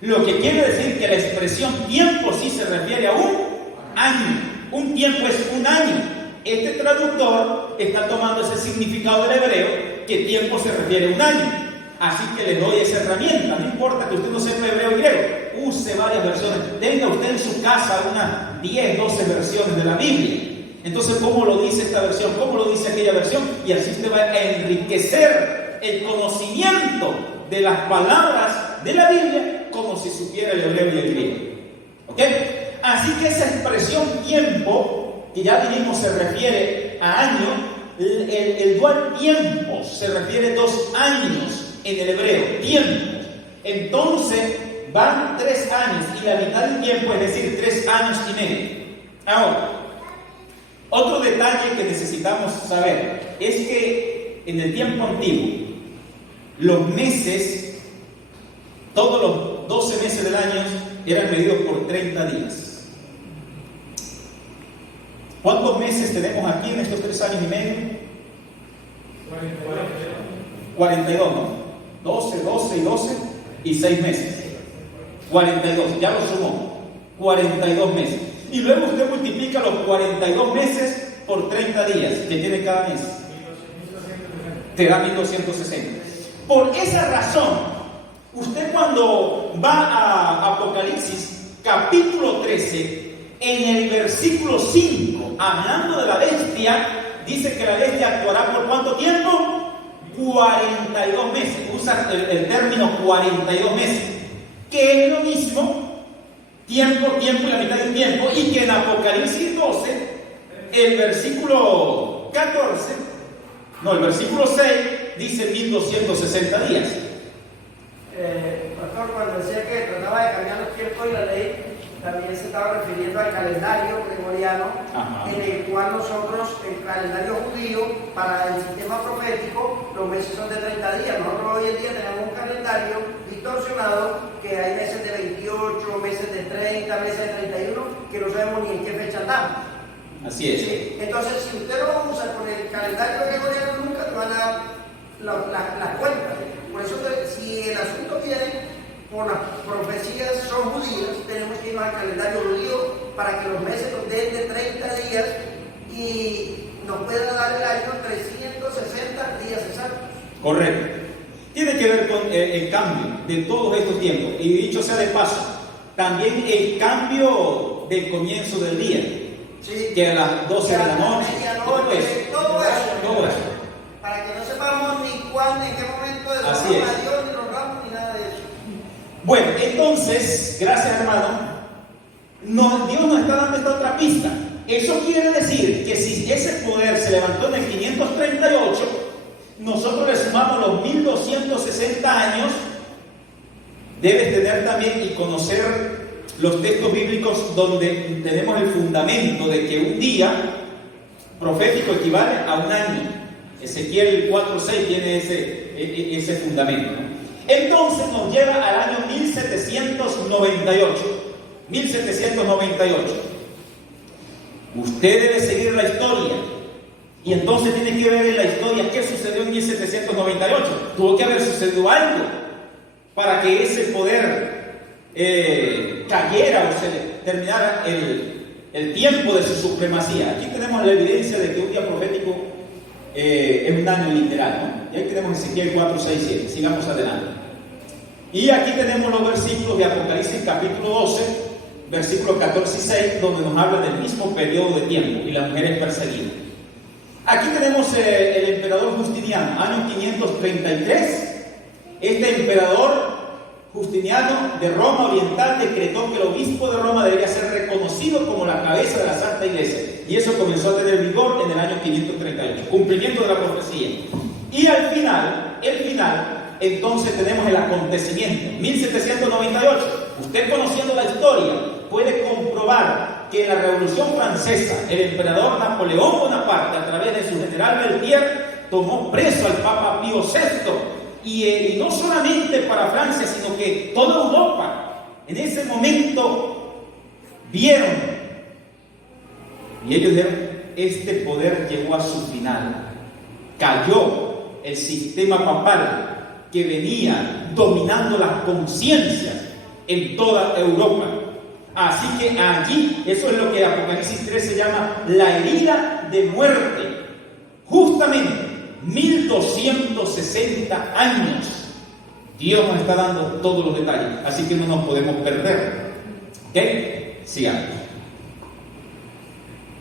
lo que quiere decir que la expresión tiempo sí se refiere a un año. Un tiempo es un año. Este traductor está tomando ese significado del hebreo, que tiempo se refiere a un año. Así que le doy esa herramienta. No importa que usted no sepa hebreo y griego, use varias versiones. Tenga usted en su casa unas 10, 12 versiones de la Biblia. Entonces, ¿cómo lo dice esta versión? ¿Cómo lo dice aquella versión? Y así usted va a enriquecer el conocimiento de las palabras de la Biblia como si supiera el hebreo y el griego. ¿Ok? Así que esa expresión tiempo, que ya dijimos se refiere a año, el dual tiempo se refiere a 2 años en el hebreo, tiempo. Entonces van 3 años y la mitad del tiempo, es decir, 3 años y medio. Ahora, otro detalle que necesitamos saber es que en el tiempo antiguo, los meses, todos los 12 meses del año eran medidos por 30 días. ¿Cuántos meses tenemos aquí en estos 3 años y medio? 42, ¿no? 12, 12 y 12 y 6 meses. 42, ya lo sumó. 42 meses. Y luego usted multiplica los 42 meses por 30 días que tiene cada mes. Te da 1260. Por esa razón, usted cuando va a Apocalipsis, capítulo 13, en el versículo 5, hablando de la bestia, dice que la bestia actuará por ¿cuánto tiempo? 42 meses. Usa el término 42 meses, que es lo mismo, tiempo y la mitad del tiempo, y que en Apocalipsis 12, el versículo 14, no, el versículo 6, dice 1260 días. Pastor, cuando decía que trataba de cambiar los tiempos y la ley, también se estaba refiriendo al calendario gregoriano. Ajá. En el cual nosotros, el calendario judío, para el sistema profético, los meses son de 30 días. Nosotros hoy en día tenemos un calendario distorsionado, que hay meses de 28, meses de 30, meses de 31, que no sabemos ni en qué fecha andamos. Así es. Sí. Entonces, si usted lo usa con el calendario gregoriano, nunca te van a dar las cuentas. Por eso, si el asunto viene por las profecías son judías, tenemos que irnos al calendario judío para que los meses nos den de 30 días y nos pueda dar el año 360 días exactos. Correcto. Tiene que ver con el cambio de todos estos tiempos. Y dicho sea de paso, también el cambio del comienzo del día. Sí. Que a las 12 de la noche. Todo eso. Para que no sepamos ni cuándo, en qué momento de Dios, ni los ramos, ni nada de eso. Bueno, entonces, gracias hermano, Dios nos está dando esta otra pista. Eso quiere decir que si ese poder se levantó en el 538, nosotros le sumamos los 1260 años, debes tener también y conocer los textos bíblicos donde tenemos el fundamento de que un día profético equivale a un año. Ezequiel 4:6 tiene ese fundamento, ¿no? Entonces nos lleva al año 1798. 1798. Usted debe seguir la historia. Y entonces tiene que ver en la historia qué sucedió en 1798. Tuvo que haber sucedido algo para que ese poder cayera o se terminara el tiempo de su supremacía. Aquí tenemos la evidencia de que un día profético es un año literal, ¿no? Y ahí tenemos Ezequiel 4, 6, 7. Sigamos adelante. Y aquí tenemos los versículos de Apocalipsis capítulo 12, versículos 14 y 6, donde nos habla del mismo periodo de tiempo y las mujeres perseguidas. Aquí tenemos el emperador Justiniano, año 533. Este emperador Justiniano de Roma Oriental decretó que el obispo de Roma debería ser reconocido como la cabeza de la Santa Iglesia. Y eso comenzó a tener vigor en el año 538, cumplimiento de la profecía. Y el final, entonces tenemos el acontecimiento, 1798. Usted, conociendo la historia, puede comprobar que en la Revolución Francesa, el emperador Napoleón Bonaparte, a través de su general Berthier, tomó preso al Papa Pío VI. Y no solamente para Francia, sino que toda Europa en ese momento vieron, y ellos dijeron: este poder llegó a su final. Cayó el sistema papal que venía dominando las conciencias en toda Europa. Así que allí, eso es lo que Apocalipsis 3 se llama la herida de muerte. Justamente 1260 años. Dios nos está dando todos los detalles, así que no nos podemos perder. ¿Ok? Sigamos.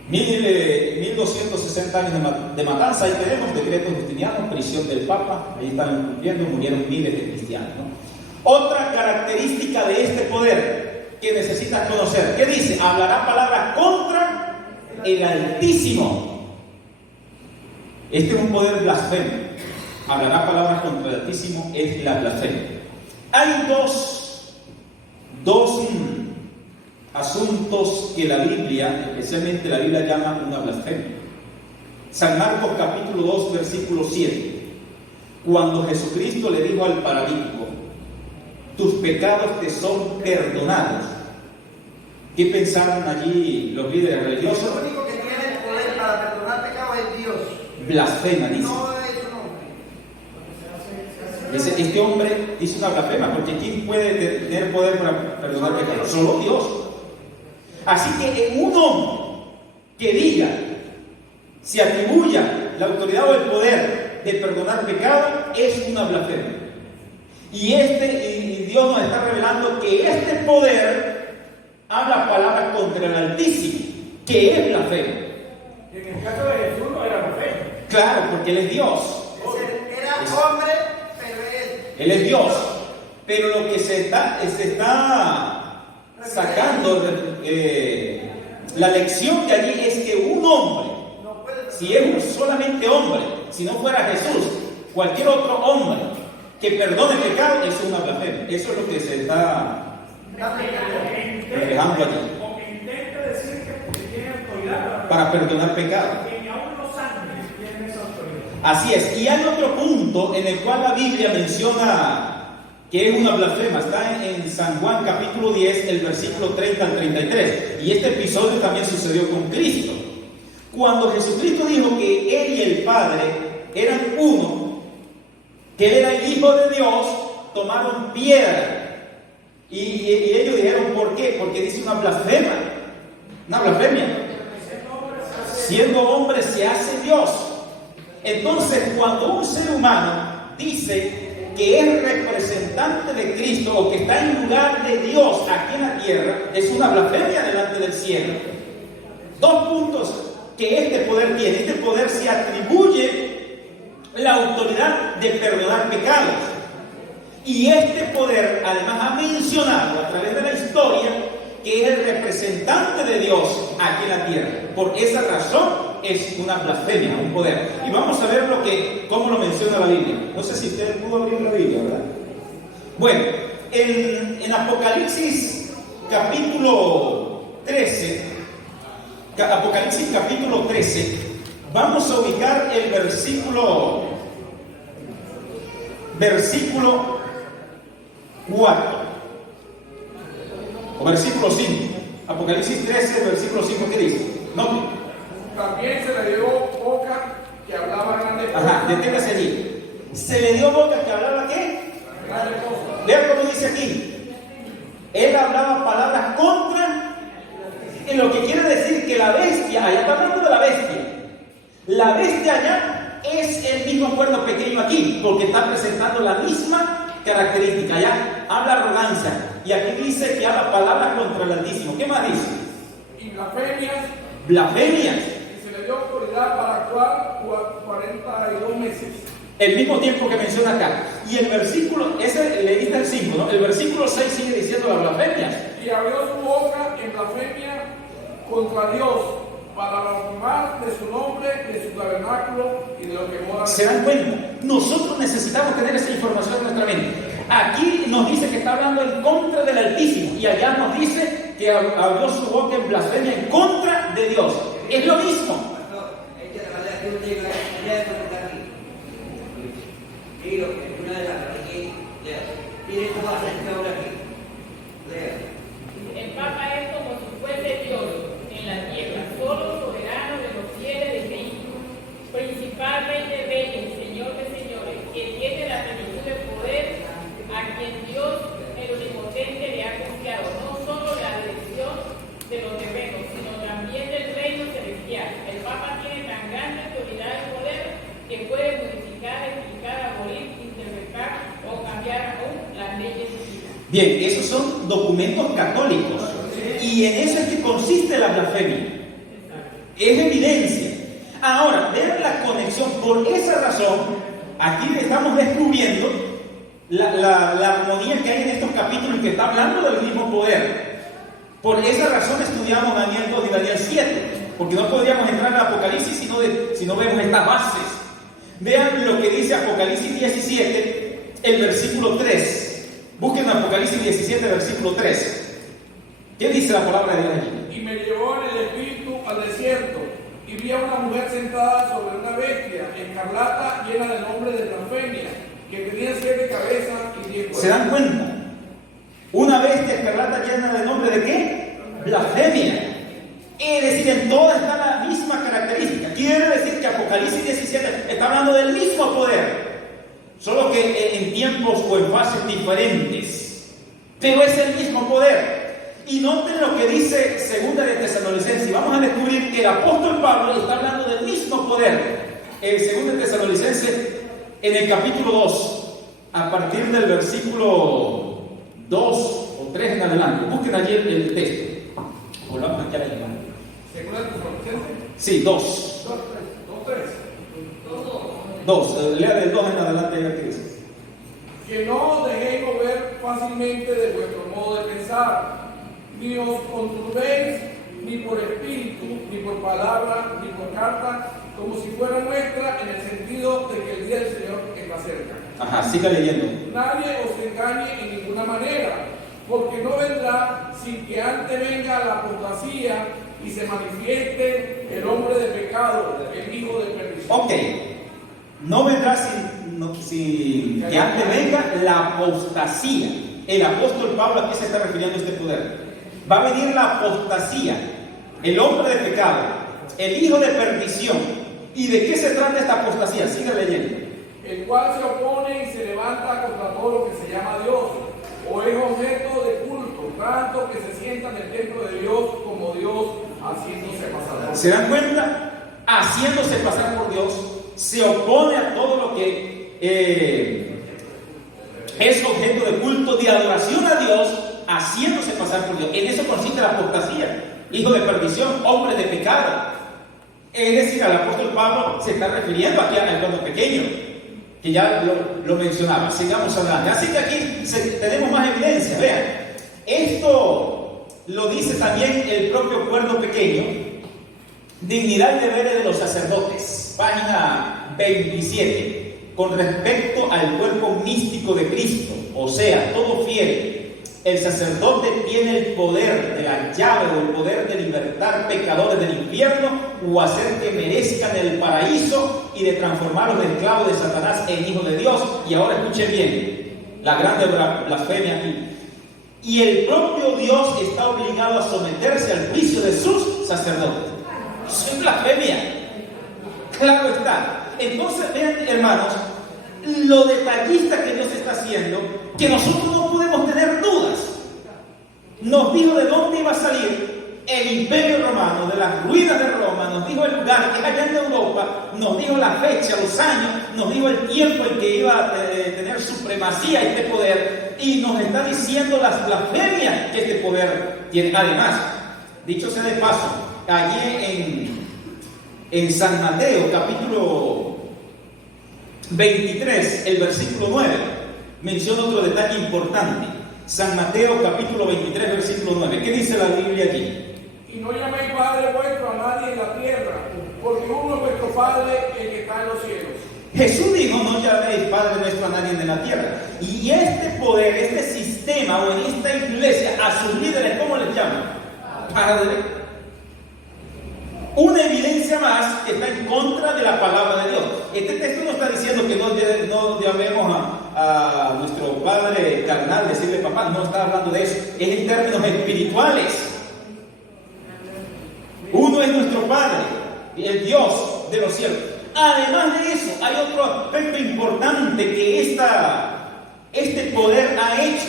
1260 años de matanza. Ahí tenemos decreto justiniano, prisión del Papa. Ahí están cumpliendo, murieron miles de cristianos, ¿no? Otra característica de este poder que necesitas conocer. ¿Qué dice? Hablará palabras contra el Altísimo. Este es un poder blasfemo. Hablará palabras contra el Altísimo, es la blasfemia. Hay dos asuntos que la Biblia, especialmente la Biblia, llama una blasfemia. San Marcos capítulo 2, versículo 7. Cuando Jesucristo le dijo al paralítico: tus pecados te son perdonados. ¿Qué pensaron allí los líderes religiosos? El único que tiene el poder para perdonar pecados es Dios. Blasfema, dice. No, eso no. Dice, este hombre dice una blasfema, porque ¿quién puede tener poder para perdonar pecados? Solo Dios. Así que en un hombre que diga, se atribuya la autoridad o el poder de perdonar pecado, es una blasfemia. Y Dios nos está revelando que este poder habla palabras contra el Altísimo, que es blasfemia. En el caso de Jesús no era blasfemia. Claro, porque Él es Dios. Era hombre, pero Él es Dios. Pero lo que se está sacando, la lección de allí es que un hombre, si es solamente hombre, si no fuera Jesús, cualquier otro hombre que perdone pecado, eso es una blasfemia. Eso es lo que se está reflejando allí. O que intenta decir que tiene autoridad para perdonar pecado. Así es. Y hay otro punto en el cual la Biblia menciona que es una blasfema. Está en San Juan capítulo 10, el versículo 30 al 33. Y este episodio también sucedió con Cristo. Cuando Jesucristo dijo que Él y el Padre eran uno, que Él era el Hijo de Dios, tomaron piedra. Y ellos dijeron, ¿por qué? Porque dice una blasfema. Una blasfemia. Siendo hombre se hace Dios. Entonces, cuando un ser humano dice que es representante de Cristo o que está en lugar de Dios aquí en la tierra, es una blasfemia delante del cielo. Dos puntos que este poder tiene. Este poder se atribuye la autoridad de perdonar pecados. Y este poder además ha mencionado a través de la historia que es el representante de Dios aquí en la tierra. Por esa razón es una blasfemia, un poder. Y vamos a ver cómo lo menciona la Biblia. No sé si usted pudo abrir la Biblia, ¿verdad? Bueno, en Apocalipsis capítulo 13, vamos a ubicar el versículo 4 o versículo 5. Apocalipsis 13, versículo 5, ¿qué dice? No. También se le dio boca que hablaba grandes cosas. Ajá, deténgase allí. ¿Se le dio boca que hablaba qué? Grandes cosas. Vean cómo dice aquí. Él hablaba palabras contra, en lo que quiere decir que la bestia, allá está hablando de la bestia. La bestia allá es el mismo cuerno pequeño aquí, porque está presentando la misma característica. Allá habla arrogancia, y aquí dice que habla palabras contra el Altísimo. ¿Qué más dice? Y blasfemias. Blasfemias. Y se le dio autoridad para actuar durar 42 meses. El mismo tiempo que menciona acá. Y el versículo, ese leíste el 5, ¿no? El versículo 6 sigue diciendo las blasfemias. Y abrió su boca en blasfemia contra Dios, para blasfemar de su nombre, de su tabernáculo y de lo que mora. ¿Se dan cuenta? Nosotros necesitamos tener esa información en nuestra mente. Aquí nos dice que está hablando en contra del Altísimo, y allá nos dice que abrió su boca en blasfemia en contra de Dios. Es lo mismo. El Papa es como si fuese Dios en la tierra, solo soberano de los fieles de Cristo, principalmente Rey, Señor de señores, que tiene la plenitud de poder, a quien Dios, el Omnipotente, le ha confiado no solo la dirección de los terrenos, sino también del reino celestial. El Papa tiene tan grande autoridad y poder que puede modificar, explicar, abolir, interpretar o cambiar aún las leyes divinas. Bien, esos son documentos católicos, y en eso es que consiste la blasfemia. Es evidencia. Ahora, vean la conexión. Por esa razón, aquí estamos descubriendo la armonía que hay en estos capítulos, que está hablando del mismo poder. Por esa razón estudiamos Daniel 2 y Daniel 7, porque no podríamos entrar al Apocalipsis si no vemos estas bases. Vean lo que dice Apocalipsis 17, el versículo 3. Busquen Apocalipsis 17, versículo 3. ¿Qué dice la palabra de Dios allí? Y me llevó en el espíritu al desierto, y vi a una mujer sentada sobre una bestia escarlata llena de nombre de blasfemia, que tenía 7 cabezas y 10 cuernos. ¿Se dan cuenta? Una bestia escarlata llena de nombre de ¿qué? Blasfemia. Es decir, en todas está la misma característica. Quiere decir que Apocalipsis 17 está hablando del mismo poder, solo que en tiempos o en fases diferentes, pero es el mismo poder. Y noten lo que dice Segunda de Tesalonicenses. Vamos a descubrir que el apóstol Pablo está hablando del mismo poder. En Segunda de Tesalonicenses, en el capítulo 2, a partir del versículo 2 o 3 en adelante. Busquen allí el texto. Volvamos aquí a la imagen. ¿Segunda de Tesalonicenses? Sí, 2. 2. Lea del 2 en adelante y ver qué dice. Que no os dejéis mover fácilmente de vuestro modo de pensar, ni os conturbéis ni por espíritu, ni por palabra, ni por carta, como si fuera nuestra, en el sentido de que el día del Señor está cerca. Ajá, siga leyendo. Nadie os engañe en ninguna manera, porque no vendrá sin que antes venga la apostasía y se manifieste el hombre de pecado, el hijo de perdición. Ok, no vendrá sin que antes venga la apostasía. El apóstol Pablo, ¿a qué se está refiriendo este poder? Va a venir la apostasía, el hombre de pecado, el hijo de perdición. ¿Y de qué se trata esta apostasía? Siga leyendo. El cual se opone y se levanta contra todo lo que se llama Dios, o es objeto de culto, tanto que se sienta en el templo de Dios como Dios, haciéndose pasar por Dios. ¿Se dan cuenta? Haciéndose pasar por Dios, se opone a todo lo que es objeto de culto, de adoración a Dios, haciéndose pasar por Dios. En eso consiste la apostasía. Hijo de perdición, hombre de pecado. Es decir, al apóstol Pablo se está refiriendo aquí al cuando pequeño, que ya lo mencionaba. Sigamos adelante. Así que aquí tenemos más evidencia. Vean, esto lo dice también el propio cuerno pequeño. Dignidad y deberes de los sacerdotes, página 27, con respecto al cuerpo místico de Cristo, o sea, todo fiel. El sacerdote tiene el poder de la llave o el poder de libertar pecadores del infierno o hacer que merezcan el paraíso y de transformarlos de esclavos de Satanás en hijos de Dios. Y ahora escuchen bien, la grande blasfemia aquí. Y el propio Dios está obligado a someterse al juicio de sus sacerdotes. Eso es blasfemia. Claro está. Entonces, vean, hermanos, lo detallista que Dios está haciendo, que nosotros no podemos tener dudas. Nos dijo de dónde iba a salir el Imperio Romano, de las ruinas de Roma, nos dijo el lugar que es allá en Europa, nos dijo la fecha, los años, nos dijo el tiempo en que iba a tener supremacía este poder, y nos está diciendo las blasfemias que este poder tiene. Además, dicho sea de paso, allí En San Mateo, capítulo 23, el versículo 9, menciona otro detalle importante. San Mateo, capítulo 23, versículo 9. ¿Qué dice la Biblia allí? Y no llaméis Padre vuestro a nadie en la tierra, porque uno es vuestro Padre, el que está en los cielos. Jesús dijo, no llaméis Padre nuestro a nadie en la tierra. Y este poder, este sistema o en esta iglesia, a sus líderes, ¿cómo les llaman? Padre. Una evidencia más que está en contra de la palabra de Dios. Este texto no está diciendo que no llamemos a nuestro padre carnal, decirle papá, no está hablando de eso. Es en términos espirituales. Uno es nuestro Padre, el Dios de los cielos. Además de eso, hay otro aspecto importante que este poder ha hecho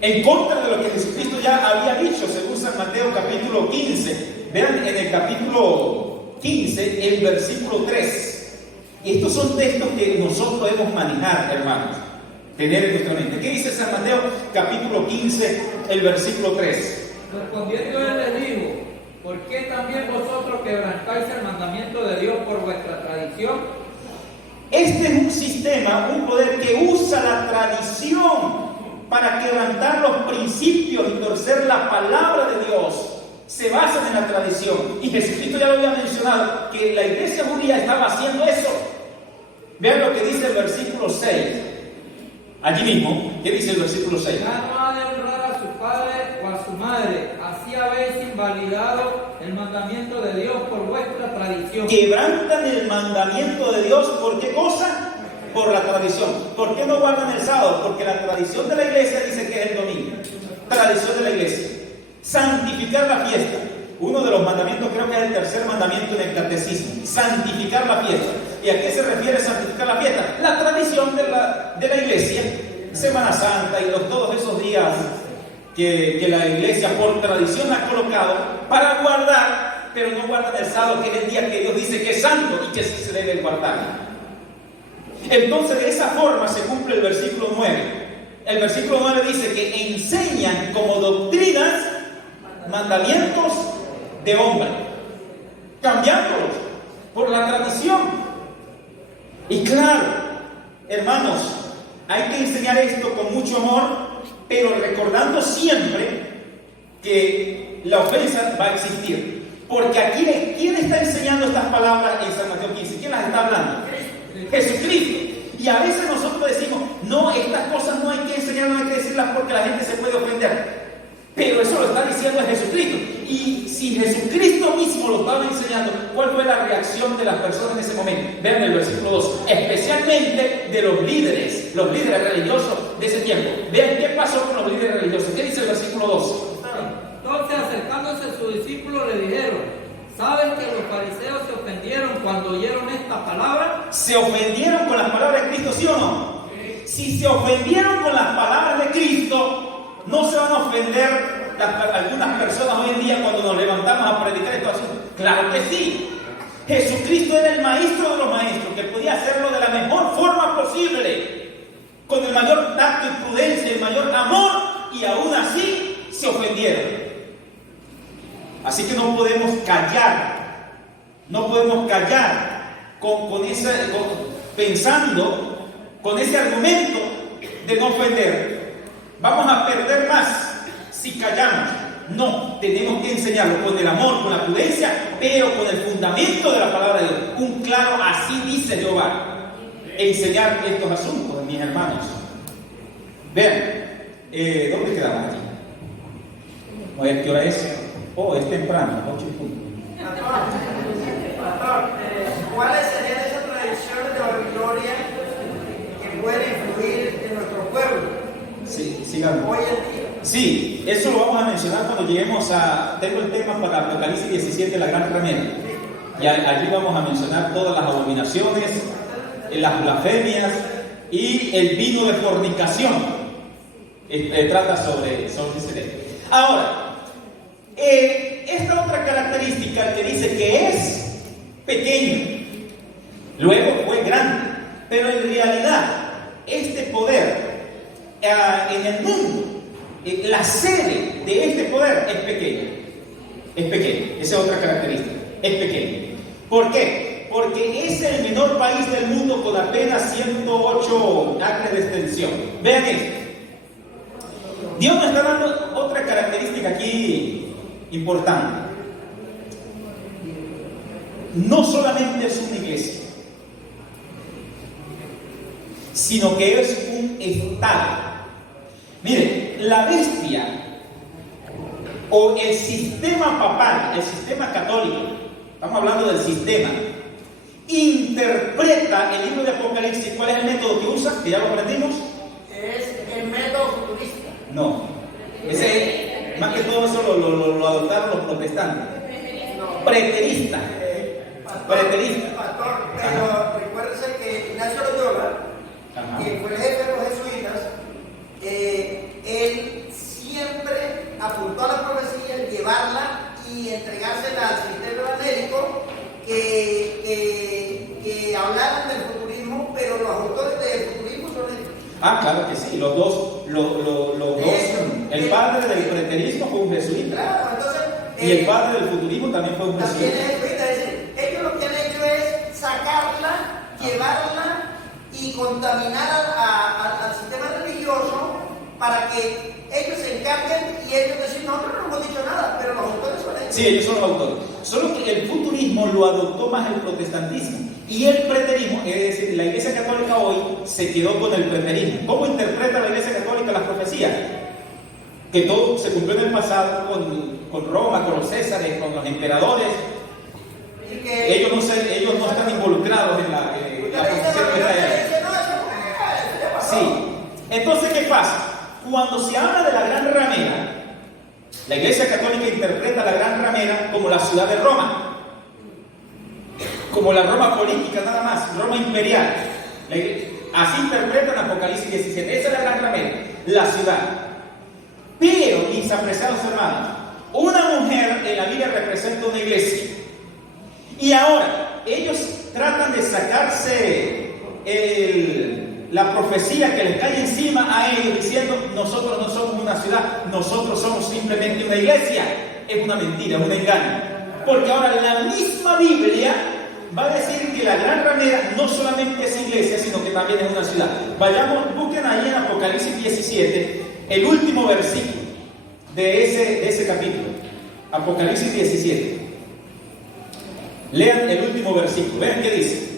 en contra de lo que Jesucristo ya había dicho, según San Mateo capítulo 15. Vean en el capítulo 15, el versículo 3. Y estos son textos que nosotros debemos manejar, hermanos, tener en nuestra mente. ¿Qué dice San Mateo capítulo 15, el versículo 3? Respondiendo él les dijo: ¿por qué también vosotros quebrantáis el mandamiento de Dios por vuestra tradición? Este es un sistema, un poder que usa la tradición para quebrantar los principios y torcer la palabra de Dios. Se basan en la tradición. Y Jesucristo ya lo había mencionado, que la iglesia judía estaba haciendo eso. Vean lo que dice el versículo 6. Allí mismo, ¿qué dice el versículo 6? Ya no ha de honrar a su padre o a su madre. Así habéis invalidado el mandamiento de Dios por vuestra tradición. Quebrantan el mandamiento de Dios, ¿por qué cosa? Por la tradición. ¿Por qué no guardan el sábado? Porque la tradición de la iglesia dice que es el domingo. Tradición de la iglesia. Santificar la fiesta. Uno de los mandamientos, creo que es el tercer mandamiento en el catecismo. Santificar la fiesta. ¿Y a qué se refiere santificar la fiesta? La tradición de la iglesia. Semana Santa y todos esos días que la iglesia por tradición ha colocado para guardar, pero no guardan el sábado, que es el día que Dios dice que es santo y que se debe guardar. Entonces, de esa forma se cumple el versículo 9. El versículo 9 dice que enseñan como doctrinas mandamientos de hombre, cambiándolos por la tradición. Y claro, hermanos, hay que enseñar esto con mucho amor, pero recordando siempre que la ofensa va a existir. Porque aquí, ¿quién está enseñando estas palabras en San Mateo 15? ¿Quién las está hablando? Jesucristo. Y a veces nosotros decimos, no, estas cosas no hay que enseñar, no hay que decirlas porque la gente se puede ofender. Pero eso lo está diciendo Jesucristo. Y si Jesucristo mismo lo estaba enseñando, ¿cuál fue la reacción de las personas en ese momento? Vean el versículo 2. Especialmente de los líderes religiosos de ese tiempo. Vean qué pasó con los líderes religiosos. ¿Qué dice el versículo 2? Entonces, acercándose sus discípulos, le dijeron: ¿saben que los fariseos se ofendieron cuando oyeron esta palabra? ¿Se ofendieron con las palabras de Cristo, sí o no? Si se ofendieron con las palabras de Cristo, ¿no se van a ofender algunas personas hoy en día cuando nos levantamos a predicar esto así? Claro que sí. Jesucristo era el maestro de los maestros, que podía hacerlo de la mejor forma posible, con el mayor tacto y prudencia, el mayor amor, y aún así se ofendieron. Así que no podemos callar, pensando con ese argumento de no ofender. Vamos a perder más si callamos. No, tenemos que enseñarlo con el amor, con la prudencia, pero con el fundamento de la palabra de Dios. Un claro así dice Jehová. Enseñar estos asuntos, mis hermanos. Vean, ¿dónde quedamos aquí? A ver, ¿qué hora es? Oh, es temprano, 8 y punto. Pastor, ¿cuáles serían esas tradiciones de oratoria que pueden influir en nuestro pueblo? Sí, sigamos. Hoy en día. Sí, eso lo vamos a mencionar cuando lleguemos tengo el tema para Apocalipsis 17, la gran remedio. Y allí vamos a mencionar todas las abominaciones, las blasfemias y el vino de fornicación. Trata sobre ese tema. Ahora, esta otra característica que dice que es pequeño, luego fue grande, pero en realidad este poder en el mundo, la sede de este poder es pequeña. Es pequeña, esa es otra característica, es pequeña. ¿Por qué? Porque es el menor país del mundo con apenas 108 acres de extensión. Vean esto. Dios nos está dando otra característica aquí importante. No solamente es una iglesia, sino que es un estado. Miren, la bestia o el sistema papal, el sistema católico, estamos hablando del sistema, interpreta el libro de Apocalipsis. ¿Cuál es el método que usa? Que ya lo aprendimos. Es el método futurista. No, ese, más que todo eso lo adoptaron los protestantes. Preterista. Pastor, pero recuérdese que Ignacio Loyola, que fue el jefe de los jesuitas, él siempre apuntó a la profecía, llevarla y entregársela al sistema evangélico que hablaran del futurismo, pero los autores del futurismo son ellos. Claro que sí, los dos, el padre del preterismo fue un jesuita. Claro, entonces, y el padre del futurismo también fue un también jesuita. es jesuita, es decir, ellos lo que han hecho es sacarla, llevarla y contaminar al sistema religioso para que ellos se encarguen y ellos decir, nosotros no hemos dicho nada, pero los autores son ellos. Sí, ellos son los autores. Solo que el futurismo lo adoptó más el protestantismo. Y el preterismo, es decir, la Iglesia Católica hoy se quedó con el preterismo. ¿Cómo interpreta la Iglesia Católica las profecías? Que todo se cumplió en el pasado con Roma, con los Césares, con los emperadores. Ellos no están involucrados en la profecía que está ahí. Sí. Entonces, ¿qué pasa? Cuando se habla de la gran ramera, la Iglesia Católica interpreta la gran ramera como la ciudad de Roma, como la Roma política nada más, Roma imperial. Así interpretan Apocalipsis 17. Esa es la gran ramera, la ciudad. Pero, mis apreciados hermanos, una mujer en la Biblia representa una iglesia. Y ahora, ellos tratan de sacarse la profecía que les cae encima a ellos diciendo, nosotros no somos una ciudad, nosotros somos simplemente una iglesia. Es una mentira, es un engaño. Porque ahora la misma Biblia va a decir que la gran ramera no solamente es iglesia, sino que también es una ciudad. Vayamos, busquen ahí en Apocalipsis 17, el último versículo de ese capítulo. Apocalipsis 17. Lean el último versículo, vean qué dice.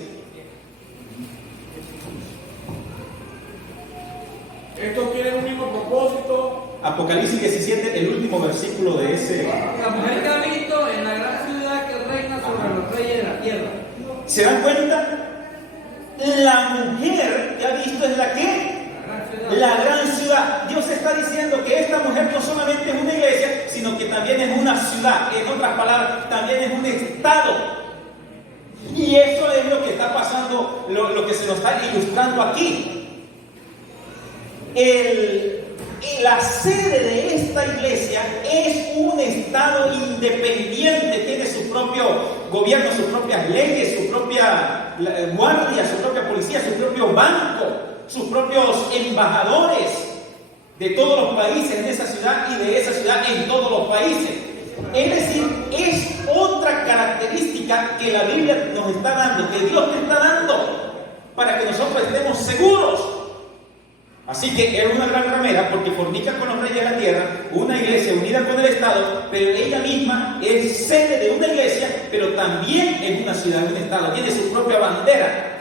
Estos tienen un mismo propósito. Apocalipsis 17, el último versículo de ese. La mujer que ha visto en la gran ciudad que reina sobre los reyes de la tierra. ¿Se dan cuenta? La mujer que ha visto es la que la gran ciudad. Dios está diciendo que esta mujer no solamente es una iglesia, sino que también es una ciudad. En otras palabras, también es un estado. Y eso es lo que está pasando, lo que se nos está ilustrando aquí. La sede de esta iglesia es un estado independiente, tiene su propio gobierno, sus propias leyes, su propia guardia, su propia policía, su propio banco, sus propios embajadores de todos los países en esa ciudad y de esa ciudad en todos los países. Es decir, es otra característica que la Biblia nos está dando, que Dios te está dando, para que nosotros estemos seguros. Así que era una gran ramera porque fornica con los reyes de la tierra, una iglesia unida con el Estado, pero ella misma es sede de una iglesia, pero también es una ciudad, un Estado, tiene su propia bandera.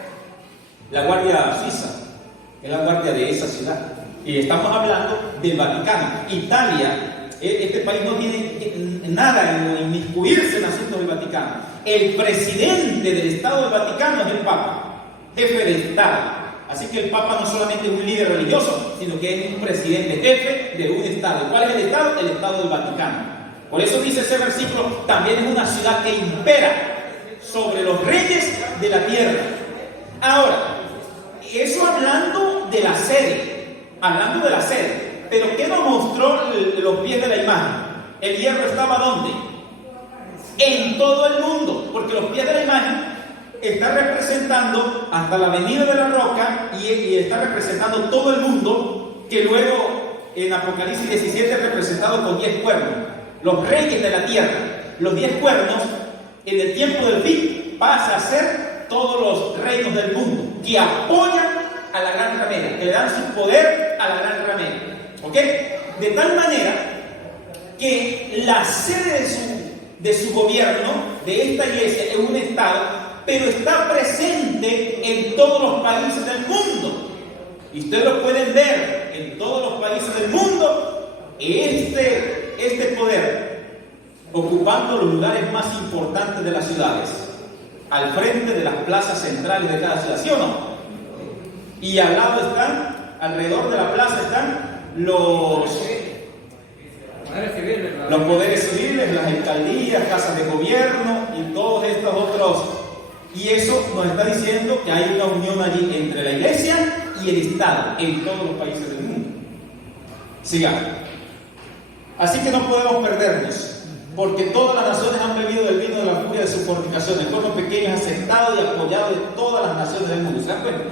La Guardia Suiza es la guardia de esa ciudad. Y estamos hablando del Vaticano. Italia, este país no tiene nada en inmiscuirse en asuntos del Vaticano. El presidente del Estado del Vaticano es el Papa, jefe de Estado. Así que el Papa no solamente es un líder religioso, sino que es un presidente, jefe de un Estado. ¿Cuál es el Estado? El Estado del Vaticano. Por eso dice ese versículo, también es una ciudad que impera sobre los reyes de la tierra. Ahora, eso hablando de la sede, pero ¿qué nos mostró los pies de la imagen? El hierro estaba ¿dónde? En todo el mundo, porque los pies de la imagen está representando hasta la avenida de la roca y está representando todo el mundo, que luego en Apocalipsis 17 es representado con 10 cuernos, los reyes de la tierra. Los 10 cuernos en el tiempo del fin pasa a ser todos los reinos del mundo, que apoyan a la Gran Ramera, que le dan su poder a la Gran Ramera. ¿Ok? De tal manera que la sede de su gobierno, de esta iglesia, es un estado, pero está presente en todos los países del mundo. Y ustedes lo pueden ver en todos los países del mundo, este poder ocupando los lugares más importantes de las ciudades, al frente de las plazas centrales de cada ciudad, ¿sí o no? Y al lado están, alrededor de la plaza están los poderes civiles, las alcaldías, casas de gobierno y todos estos otros. Y eso nos está diciendo que hay una unión allí entre la iglesia y el Estado en todos los países del mundo. Sigamos. Así que no podemos perdernos, porque todas las naciones han bebido del vino de la furia de su fornicación. El pueblo pequeño es aceptado y apoyado de todas las naciones del mundo. ¿Se dan cuenta?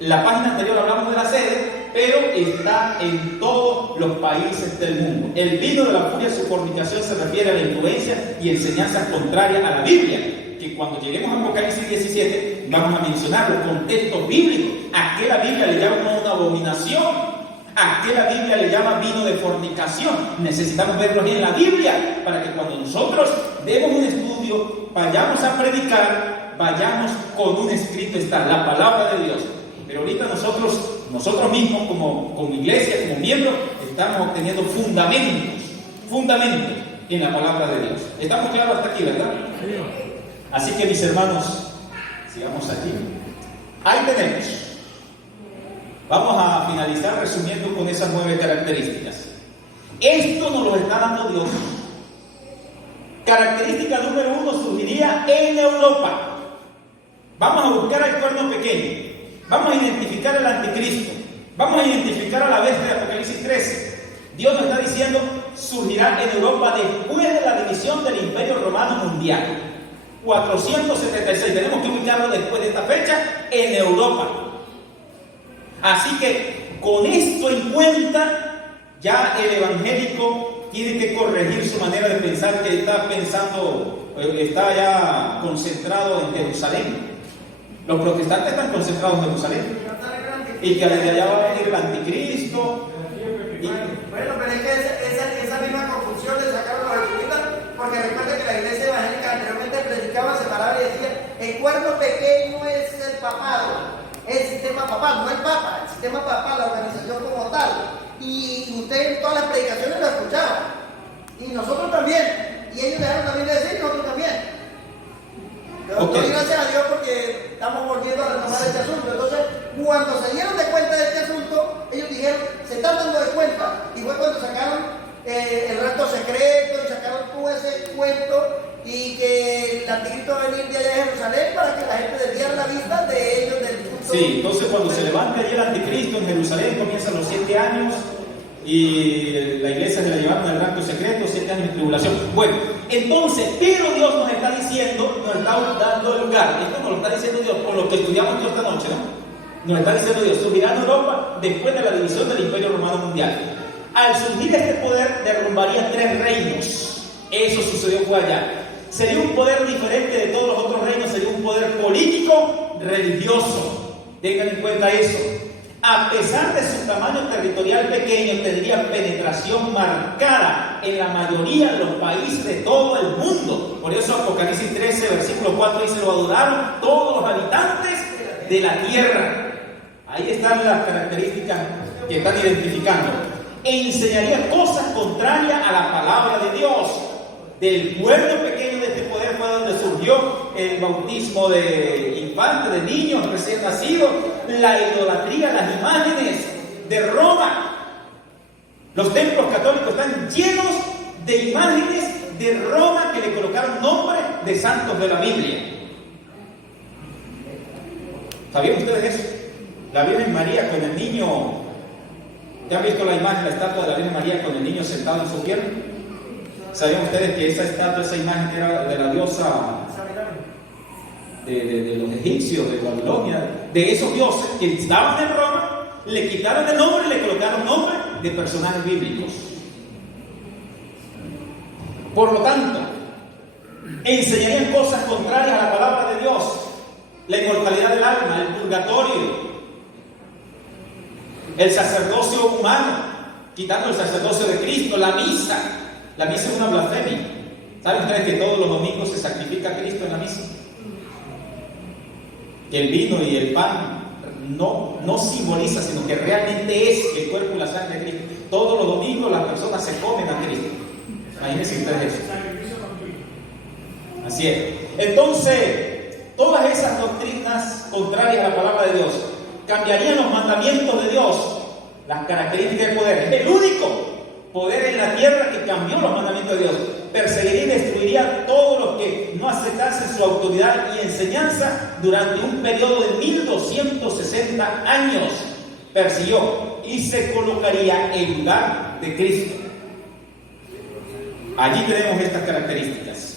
La página anterior hablamos de la sede, pero está en todos los países del mundo. El vino de la furia de su fornicación se refiere a la influencia y enseñanzas contrarias a la Biblia, que cuando lleguemos a Apocalipsis 17 vamos a mencionar los contextos bíblicos. ¿A qué la Biblia le llama una abominación? ¿A qué la Biblia le llama vino de fornicación? Necesitamos verlo en la Biblia para que cuando nosotros demos un estudio, vayamos a predicar, vayamos con un escrito, está la palabra de Dios. Pero ahorita nosotros mismos como iglesia, como miembros, estamos obteniendo fundamentos en la palabra de Dios. ¿Estamos claros hasta aquí, verdad? Así que mis hermanos, sigamos aquí. Ahí tenemos. Vamos a finalizar resumiendo con esas 9 características. Esto nos lo está dando Dios. Característica número 1 surgiría en Europa. Vamos a buscar al cuerno pequeño. Vamos a identificar al anticristo. Vamos a identificar a la bestia de Apocalipsis 13. Dios nos está diciendo, surgirá en Europa después de la división del Imperio Romano Mundial. 476. Tenemos que ubicarlo después de esta fecha en Europa. Así que con esto en cuenta, ya el evangélico tiene que corregir su manera de pensar, que está ya concentrado en Jerusalén. Los protestantes están concentrados en Jerusalén. Y que desde allá va a venir el anticristo. Bueno, pero es que esa misma confusión le sacaron los jesuitas, porque recuerda que la iglesia evangélica anteriormente predicaba, separaba y decía: el cuerno pequeño es el papado, el sistema papal, no el papa, el sistema papal, la organización como tal. Y usted en todas las predicaciones lo escuchaba. Y nosotros también. Y ellos dejaron también de decir, nosotros también. Pero doy gracias a Dios porque estamos volviendo a retomar este asunto. Entonces, cuando se dieron de cuenta de este asunto, ellos dijeron, se están dando de cuenta. Y fue cuando sacaron el rapto secreto, y sacaron todo ese cuento, y que el anticristo va a venir de allá de Jerusalén para que la gente desviara la vista de ellos del culto. Sí, entonces cuando se levanta allí el anticristo en Jerusalén, comienzan los 7 años, y la iglesia se la llevaron al rapto secreto, 7 años de tribulación. Bueno, entonces, pero Dios nos está diciendo, nos está dando el lugar. Esto nos lo está diciendo Dios, por lo que estudiamos esta noche, ¿no? Nos está diciendo Dios, surgirá en Europa después de la división del Imperio Romano Mundial. Al surgir este poder, derrumbaría 3 reinos. Eso sucedió por allá. Sería un poder diferente de todos los otros reinos, sería un poder político, religioso. Tengan en cuenta eso. A pesar de su tamaño territorial pequeño, tendría penetración marcada en la mayoría de los países de todo el mundo. Por eso Apocalipsis 13, versículo 4 dice: lo adoraron todos los habitantes de la tierra. Ahí están las características que están identificando. E enseñaría cosas contrarias a la palabra de Dios. Del pueblo pequeño de este poder fue donde surgió el bautismo de infantes, de niños recién nacidos, la idolatría, las imágenes de Roma. Los templos católicos están llenos de imágenes de Roma que le colocaron nombres de santos de la Biblia. ¿Sabían ustedes eso? La Virgen María con el niño. ¿Ya han visto la imagen, la estatua de la Virgen María con el niño sentado en su pierna? ¿Sabían ustedes que esa estatua, esa imagen era de la diosa de los egipcios, de Babilonia, de esos dioses que estaban en Roma? Le quitaron el nombre y le colocaron nombre de personajes bíblicos. Por lo tanto, enseñarían cosas contrarias a la palabra de de Dios, la inmortalidad del alma, el purgatorio, el sacerdocio humano, quitando el sacerdocio de Cristo, la misa. La misa es una blasfemia. ¿Saben ustedes que todos los domingos se sacrifica a Cristo en la misa? Que el vino y el pan no simboliza, sino que realmente es el cuerpo y la sangre de Cristo. Todos los domingos las personas se comen a Cristo. Imagínense ustedes eso. Así es. Entonces, todas esas doctrinas contrarias a la palabra de Dios cambiarían los mandamientos de Dios, las características de poder. Es el único poder en la tierra que cambió los mandamientos de Dios. Perseguiría y destruiría a todos los que no aceptasen su autoridad y enseñanza durante un periodo de 1260 años. Persiguió y se colocaría en lugar de Cristo. Allí tenemos estas características.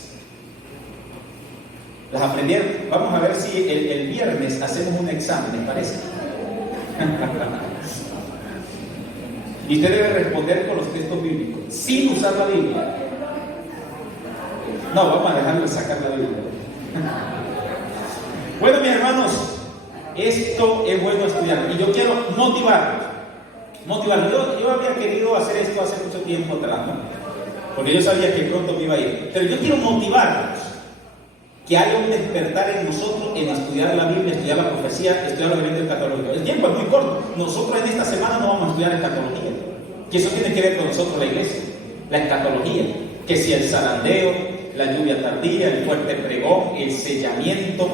Las aprendieron. Vamos a ver si el viernes hacemos un examen, ¿les parece? Y usted debe responder con los textos bíblicos, sin usar la Biblia. No, vamos a dejarle sacar la Biblia. Bueno, mis hermanos, esto es bueno estudiar. Y yo quiero motivarlos. Yo había querido hacer esto hace mucho tiempo atrás, ¿no? Porque yo sabía que pronto me iba a ir. Pero yo quiero motivarlos. Que haya un despertar en nosotros en estudiar la Biblia, estudiar la profecía, estudiar lo que viene del escatología. El tiempo es muy corto. Nosotros en esta semana no vamos a estudiar escatología. Que eso tiene que ver con nosotros, la iglesia. La escatología. Que si el zarandeo, la lluvia tardía, el fuerte pregón, el sellamiento,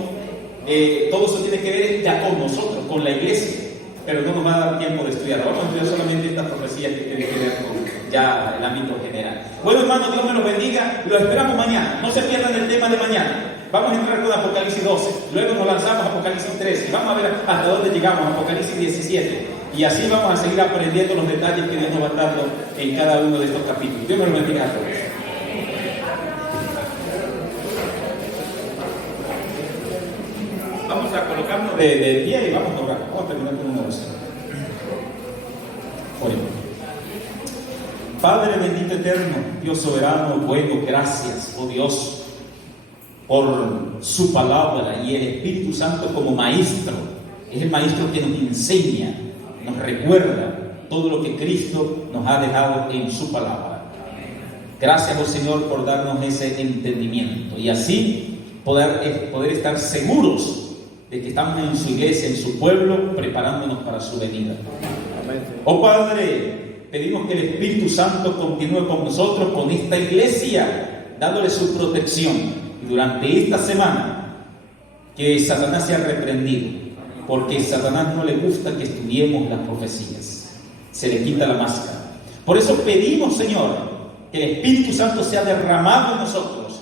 todo eso tiene que ver ya con nosotros, con la iglesia. Pero no nos va a dar tiempo de estudiar. Vamos a estudiar solamente estas profecías que tienen que ver con ya el ámbito general. Bueno, hermanos, Dios me los bendiga. Lo esperamos mañana. No se pierdan el tema de mañana. Vamos a entrar con Apocalipsis 12, luego nos lanzamos a Apocalipsis 13, vamos a ver hasta dónde llegamos, a Apocalipsis 17, y así vamos a seguir aprendiendo los detalles que Dios nos va dando en cada uno de estos capítulos. Dios me lo bendiga a todos. Vamos a colocarnos de pie y vamos a orar. Vamos a terminar con una oración. Padre bendito eterno, Dios soberano, bueno, gracias, oh Dios, por su palabra y el Espíritu Santo como maestro. Es el maestro que nos enseña, nos recuerda todo lo que Cristo nos ha dejado en su palabra. Gracias, oh Señor, por darnos ese entendimiento y así poder estar seguros de que estamos en su iglesia, en su pueblo, preparándonos para su venida. Oh Padre, pedimos que el Espíritu Santo continúe con nosotros, con esta iglesia, dándole su protección. Durante esta semana, que Satanás sea reprendido, porque a Satanás no le gusta que estudiemos las profecías, se le quita la máscara. Por eso pedimos, Señor, que el Espíritu Santo sea derramado en nosotros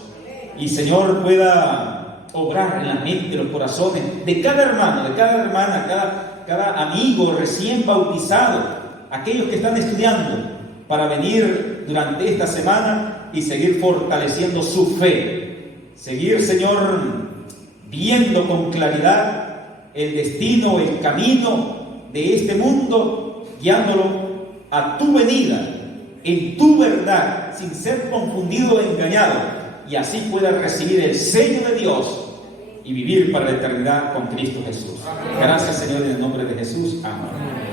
y, Señor, pueda obrar en la mente, los corazones de cada hermano, de cada hermana, cada amigo recién bautizado, aquellos que están estudiando, para venir durante esta semana y seguir fortaleciendo su fe. Seguir, Señor, viendo con claridad el destino, el camino de este mundo, guiándolo a tu venida, en tu verdad, sin ser confundido o engañado, y así pueda recibir el sello de Dios y vivir para la eternidad con Cristo Jesús. Gracias, Señor, en el nombre de Jesús. Amén.